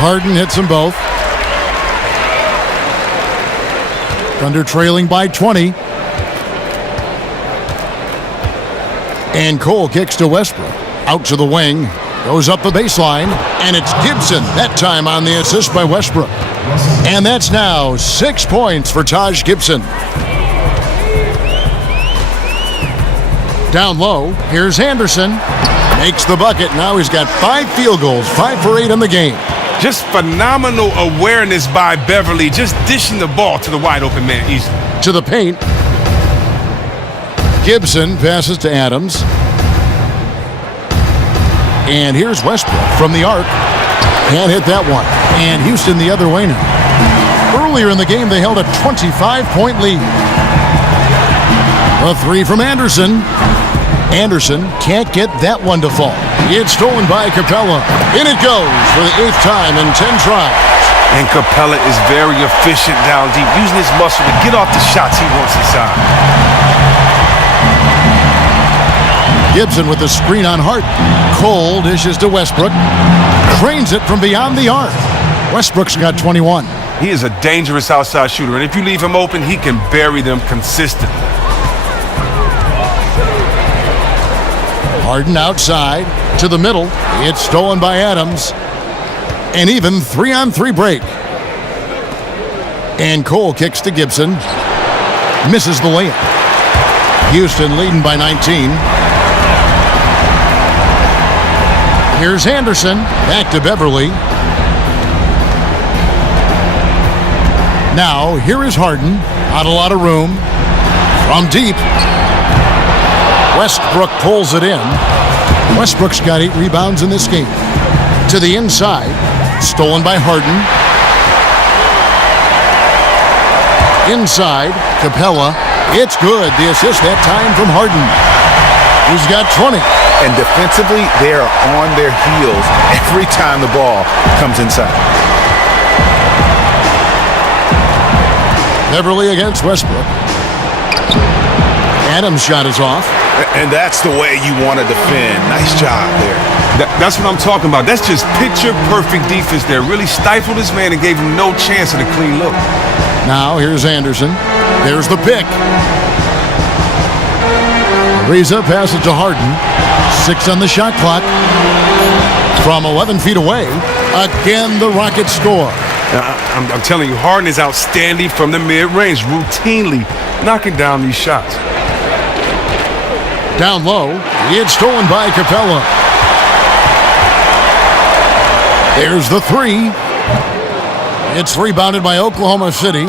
Harden hits them both. Thunder trailing by 20. And Cole kicks to Westbrook. Out to the wing. Goes up the baseline. And it's Gibson, that time on the assist by Westbrook. And that's now 6 points for Taj Gibson. Down low, here's Anderson. Makes the bucket. Now he's got 5 field goals, 5 for 8 in the game. Just phenomenal awareness by Beverly, just dishing the ball to the wide open man easily. To the paint. Gibson passes to Adams. And here's Westbrook from the arc. Can't hit that one. And Houston the other way now. Earlier in the game, they held a 25-point lead. A 3 from Anderson. Anderson can't get that one to fall. It's stolen by Capella. In it goes for the 8th time in 10 tries. And Capella is very efficient down deep, using his muscle to get off the shots he wants inside. Gibson with the screen on Harden. Cole dishes to Westbrook. Trains it from beyond the arc. Westbrook's got 21. He is a dangerous outside shooter, and if you leave him open, he can bury them consistently. Harden outside to the middle. It's stolen by Adams. An even 3-on-3 break. And Cole kicks to Gibson. Misses the layup. Houston leading by 19. Here's Anderson. Back to Beverly. Now, here is Harden. Not a lot of room. From deep. Westbrook pulls it in. Westbrook's got 8 rebounds in this game. To the inside. Stolen by Harden. Inside. Capella. It's good. The assist that time from Harden. He's got 20. And defensively, they are on their heels every time the ball comes inside. Beverly against Westbrook. Adams' shot is off. And that's the way you want to defend. Nice job there. That's what I'm talking about. That's just picture-perfect defense there. Really stifled this man and gave him no chance at a clean look. Now here's Anderson. There's the pick. Ariza passes to Harden. 6 on the shot clock. From 11 feet away, again the Rockets score. I'm telling you, Harden is outstanding from the mid-range, routinely knocking down these shots. Down low, it's stolen by Capella. There's the 3. It's rebounded by Oklahoma City.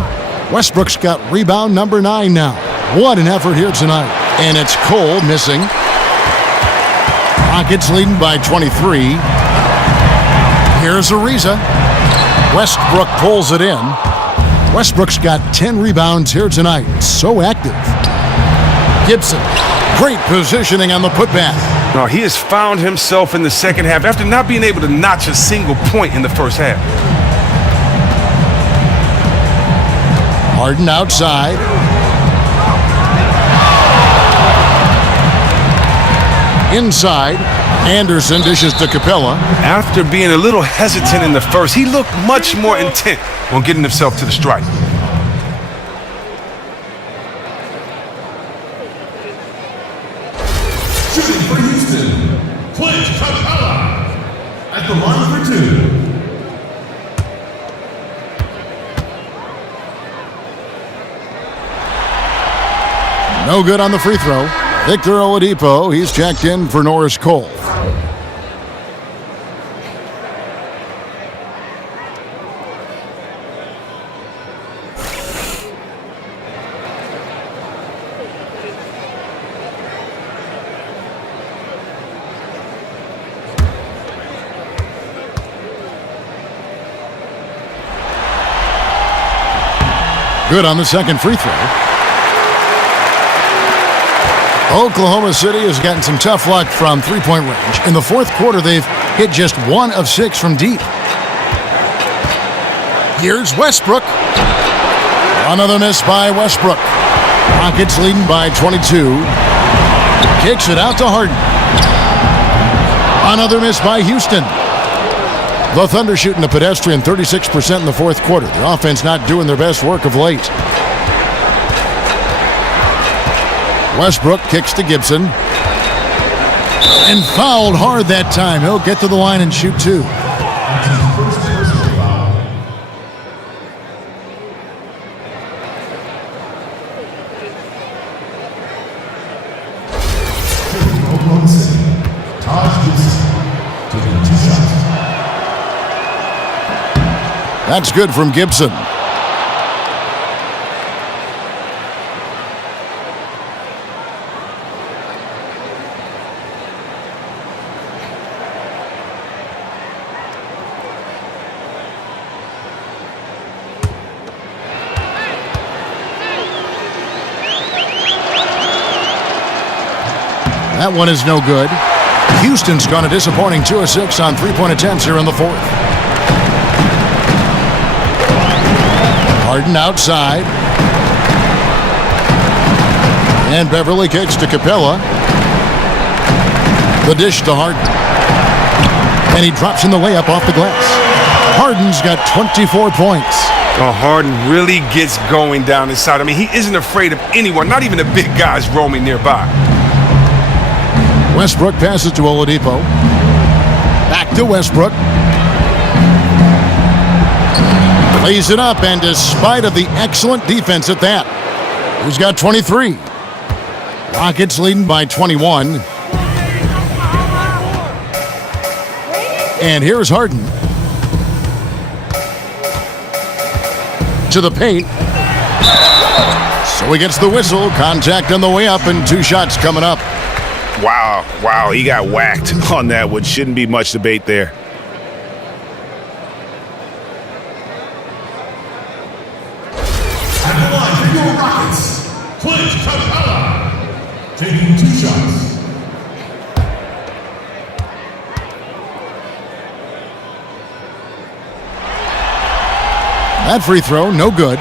Westbrook's got rebound number 9 now. What an effort here tonight. And it's Cole missing. Rockets leading by 23. Here's Ariza. Westbrook pulls it in. Westbrook's got 10 rebounds here tonight. So active. Gibson. Great positioning on the putback. No, he has found himself in the second half after not being able to notch a single point in the first half. Harden outside. Inside. Anderson dishes to Capella. After being a little hesitant in the first, he looked much more intent on getting himself to the strike. Shooting for Houston, Clint Capella at the line for 2. No good on the free throw. Victor Oladipo, he's checked in for Norris Cole. Good on the second free throw. Oklahoma City has gotten some tough luck from three-point range. In the fourth quarter, they've hit just 1 of 6 from deep. Here's Westbrook. Another miss by Westbrook. Rockets leading by 22. Kicks it out to Harden. Another miss by Houston. The Thunder shooting a pedestrian 36% in the fourth quarter. The offense not doing their best work of late. Westbrook kicks to Gibson. And fouled hard that time. He'll get to the line and shoot 2. Oklahoma City, Taj Gibson taking 2 shots. That's good from Gibson. That one is no good. Houston's gone a disappointing 2 of 6 on three-point attempts here in the fourth. Harden outside. And Beverly kicks to Capella. The dish to Harden. And he drops in the layup off the glass. Harden's got 24 points. Harden really gets going down inside. I mean, he isn't afraid of anyone, not even the big guys roaming nearby. Westbrook passes to Oladipo. Back to Westbrook. Lays it up, and despite of the excellent defense at that, he's got 23. Rockets leading by 21. And here's Harden. To the paint. So he gets the whistle. Contact on the way up, and 2 shots coming up. Wow, he got whacked on that one. Shouldn't be much debate there. At the line for your Rockets, Clint Capella, taking 2 shots. That free throw, no good.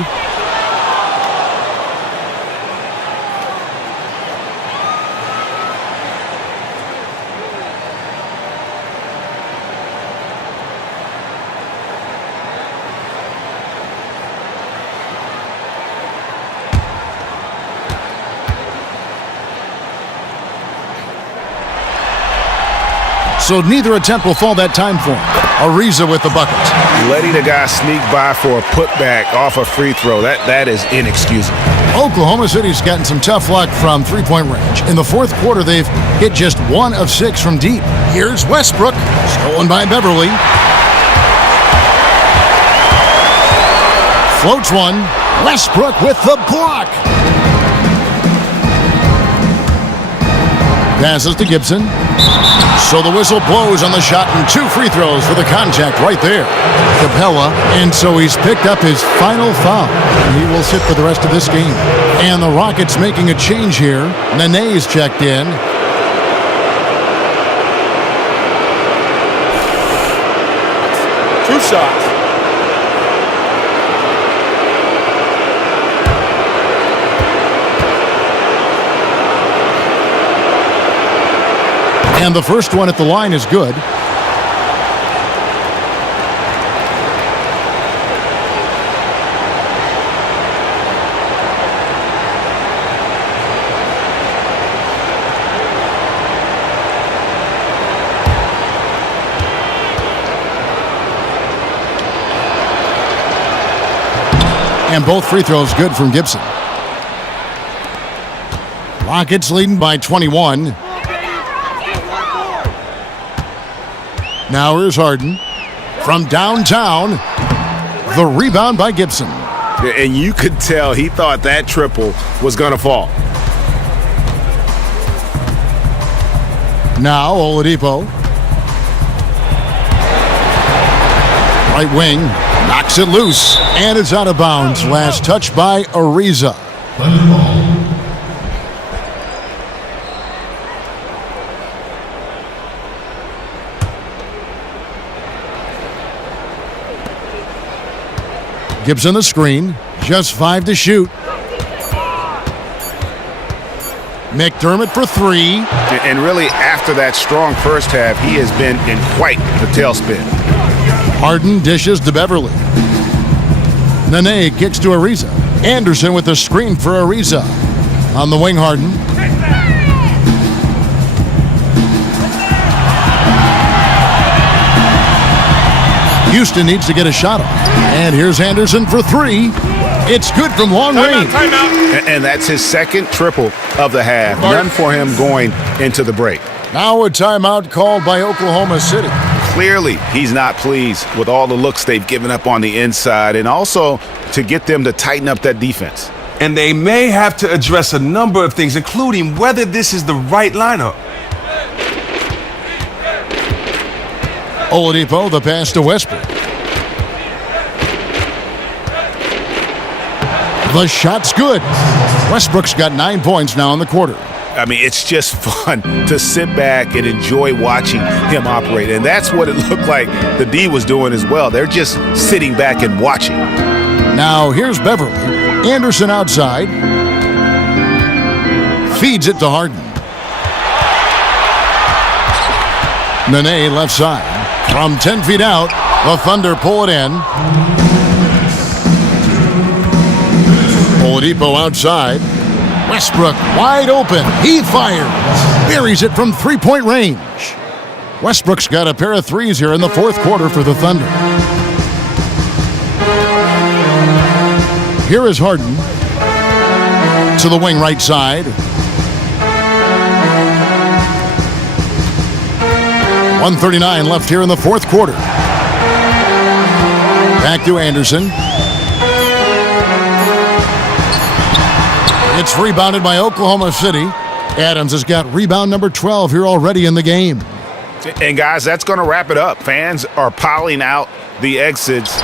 So neither attempt will fall that time for him. Ariza with the bucket. Letting a guy sneak by for a putback off a free throw, that is inexcusable. Oklahoma City's gotten some tough luck from three-point range. In the fourth quarter, they've hit just 1 of 6 from deep. Here's Westbrook, stolen by Beverly. Floats one. Westbrook with the block. Passes to Gibson. So the whistle blows on the shot, and 2 free throws for the contact right there. Capella, and so he's picked up his final foul. He will sit for the rest of this game. And the Rockets making a change here. Nene's checked in. Two shots. And the first one at the line is good. And both free throws good from Gibson. Rockets leading by 21. Now here's Harden. From downtown, the rebound by Gibson. And you could tell he thought that triple was going to fall. Now Oladipo. Right wing, knocks it loose, and it's out of bounds. Last touch by Ariza. Gibson the screen, just 5 to shoot. McDermott for 3. And really, after that strong first half, he has been in quite the tailspin. Harden dishes to Beverly. Nene kicks to Ariza. Anderson with the screen for Ariza. On the wing, Harden. Houston needs to get a shot off. And here's Anderson for 3. It's good from long range. And that's his second triple of the half. None for him going into the break. Now a timeout called by Oklahoma City. Clearly, he's not pleased with all the looks they've given up on the inside, and also to get them to tighten up that defense. And they may have to address a number of things, including whether this is the right lineup. Oladipo, the pass to Westbrook. The shot's good. Westbrook's got 9 points now in the quarter. I mean, it's just fun to sit back and enjoy watching him operate. And that's what it looked like the D was doing as well. They're just sitting back and watching. Now here's Beverly. Anderson outside. Feeds it to Harden. Nene left side. From 10 feet out, the Thunder pull it in. Oladipo outside. Westbrook wide open. He fires. Buries it from three-point range. Westbrook's got a pair of threes here in the fourth quarter for the Thunder. Here is Harden to the wing right side. 1:39 left here in the fourth quarter. Back to Anderson. It's rebounded by Oklahoma City. Adams has got rebound number 12 here already in the game. And guys, that's going to wrap it up. Fans are piling out the exits.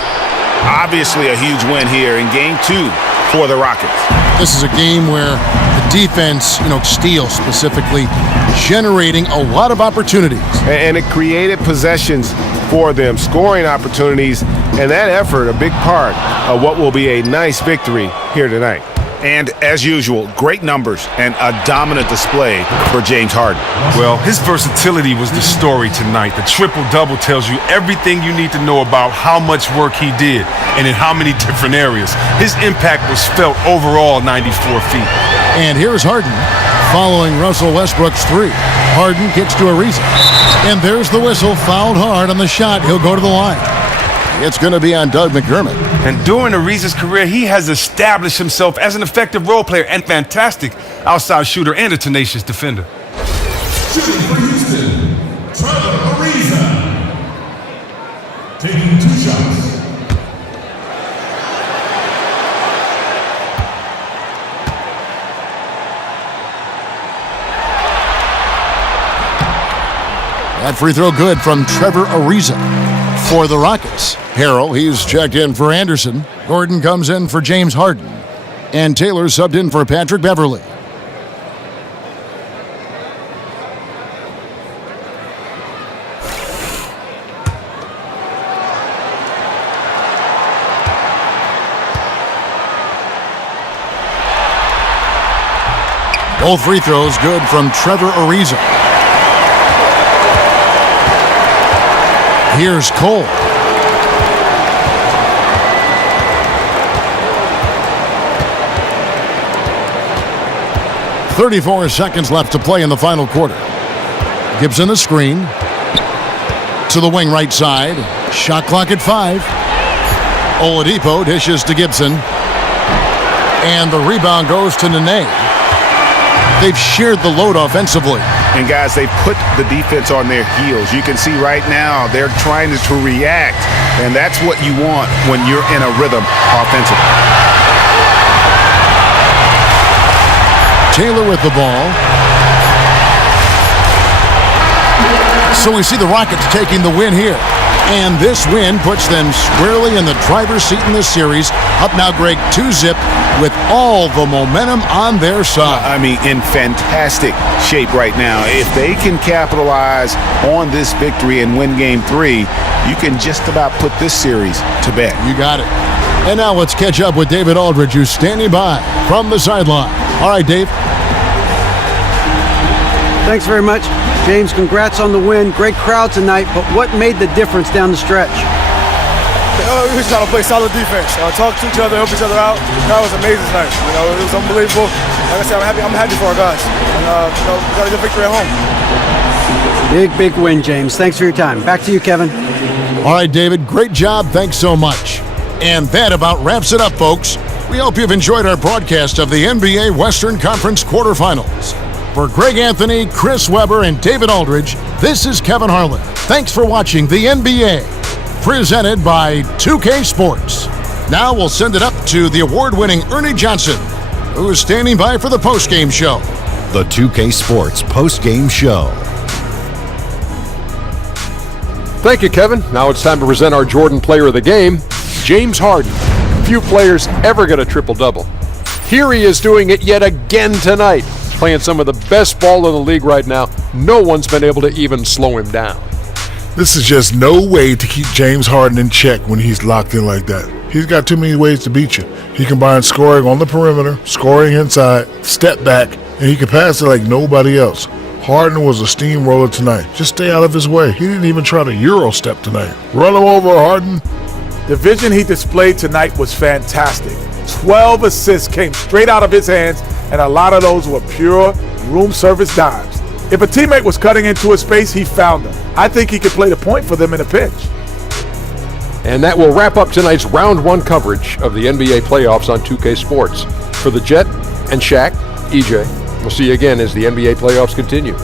Obviously a huge win here in game 2 for the Rockets. This is a game where the defense, steals specifically, generating a lot of opportunities. And it created possessions for them, scoring opportunities, and that effort, a big part of what will be a nice victory here tonight. And as usual, great numbers and a dominant display for James Harden. Well, his versatility was the story tonight. The triple-double tells you everything you need to know about how much work he did and in how many different areas. His impact was felt overall 94 feet. And here's Harden following Russell Westbrook's three. Harden kicks to Ariza. And there's the whistle, fouled hard on the shot. He'll go to the line. It's going to be on Doug McDermott. And during Ariza's career, he has established himself as an effective role player and fantastic outside shooter and a tenacious defender. Shooting for Houston, Trevor Ariza. Taking 2 shots. That free throw good from Trevor Ariza for the Rockets. Harrell, he's checked in for Anderson. Gordon comes in for James Harden. And Taylor subbed in for Patrick Beverley. Both free throws good from Trevor Ariza. Here's Cole. "34 seconds left to play in the final quarter. Gibson the screen. To the wing right side. Shot clock at 5. Oladipo dishes to Gibson. And the rebound goes to Nene. They've shared the load offensively. And guys, they put the defense on their heels. You can see right now they're trying to react, and that's what you want when you're in a rhythm offensively. Taylor with the ball. So we see the Rockets taking the win here. And this win puts them squarely in the driver's seat in this series. Up now, Greg, 2-zip with all the momentum on their side. I mean, in fantastic shape right now. If they can capitalize on this victory and win game 3, you can just about put this series to bed. You got it. And now let's catch up with David Aldridge, who's standing by from the sideline. All right, Dave. Thanks very much. James, congrats on the win. Great crowd tonight, but what made the difference down the stretch? We just trying to play solid defense. Talk to each other, help each other out. That was amazing tonight. It was unbelievable. Like I said, I'm happy for our guys. And, we got a good victory at home. Big win, James. Thanks for your time. Back to you, Kevin. All right, David. Great job. Thanks so much. And that about wraps it up, folks. We hope you've enjoyed our broadcast of the NBA Western Conference quarterfinals. For Greg Anthony, Chris Webber, and David Aldridge, this is Kevin Harlan. Thanks for watching the NBA, presented by 2K Sports. Now we'll send it up to the award-winning Ernie Johnson, who is standing by for the postgame show. The 2K Sports postgame show. Thank you, Kevin. Now it's time to present our Jordan Player of the Game, James Harden. Few players ever get a triple-double. Here he is doing it yet again tonight. Playing some of the best ball in the league right now. No one's been able to even slow him down. This is just no way to keep James Harden in check when he's locked in like that. He's got too many ways to beat you. He combines scoring on the perimeter, scoring inside, step back, and he can pass it like nobody else. Harden was a steamroller tonight. Just stay out of his way. He didn't even try to Euro step tonight. Run him over, Harden. The vision he displayed tonight was fantastic. 12 assists came straight out of his hands, and a lot of those were pure room service dimes. If a teammate was cutting into his space, he found them. I think he could play the point for them in a pinch. And that will wrap up tonight's Round 1 coverage of the NBA playoffs on 2K Sports. For the Jet and Shaq, EJ, we'll see you again as the NBA playoffs continue.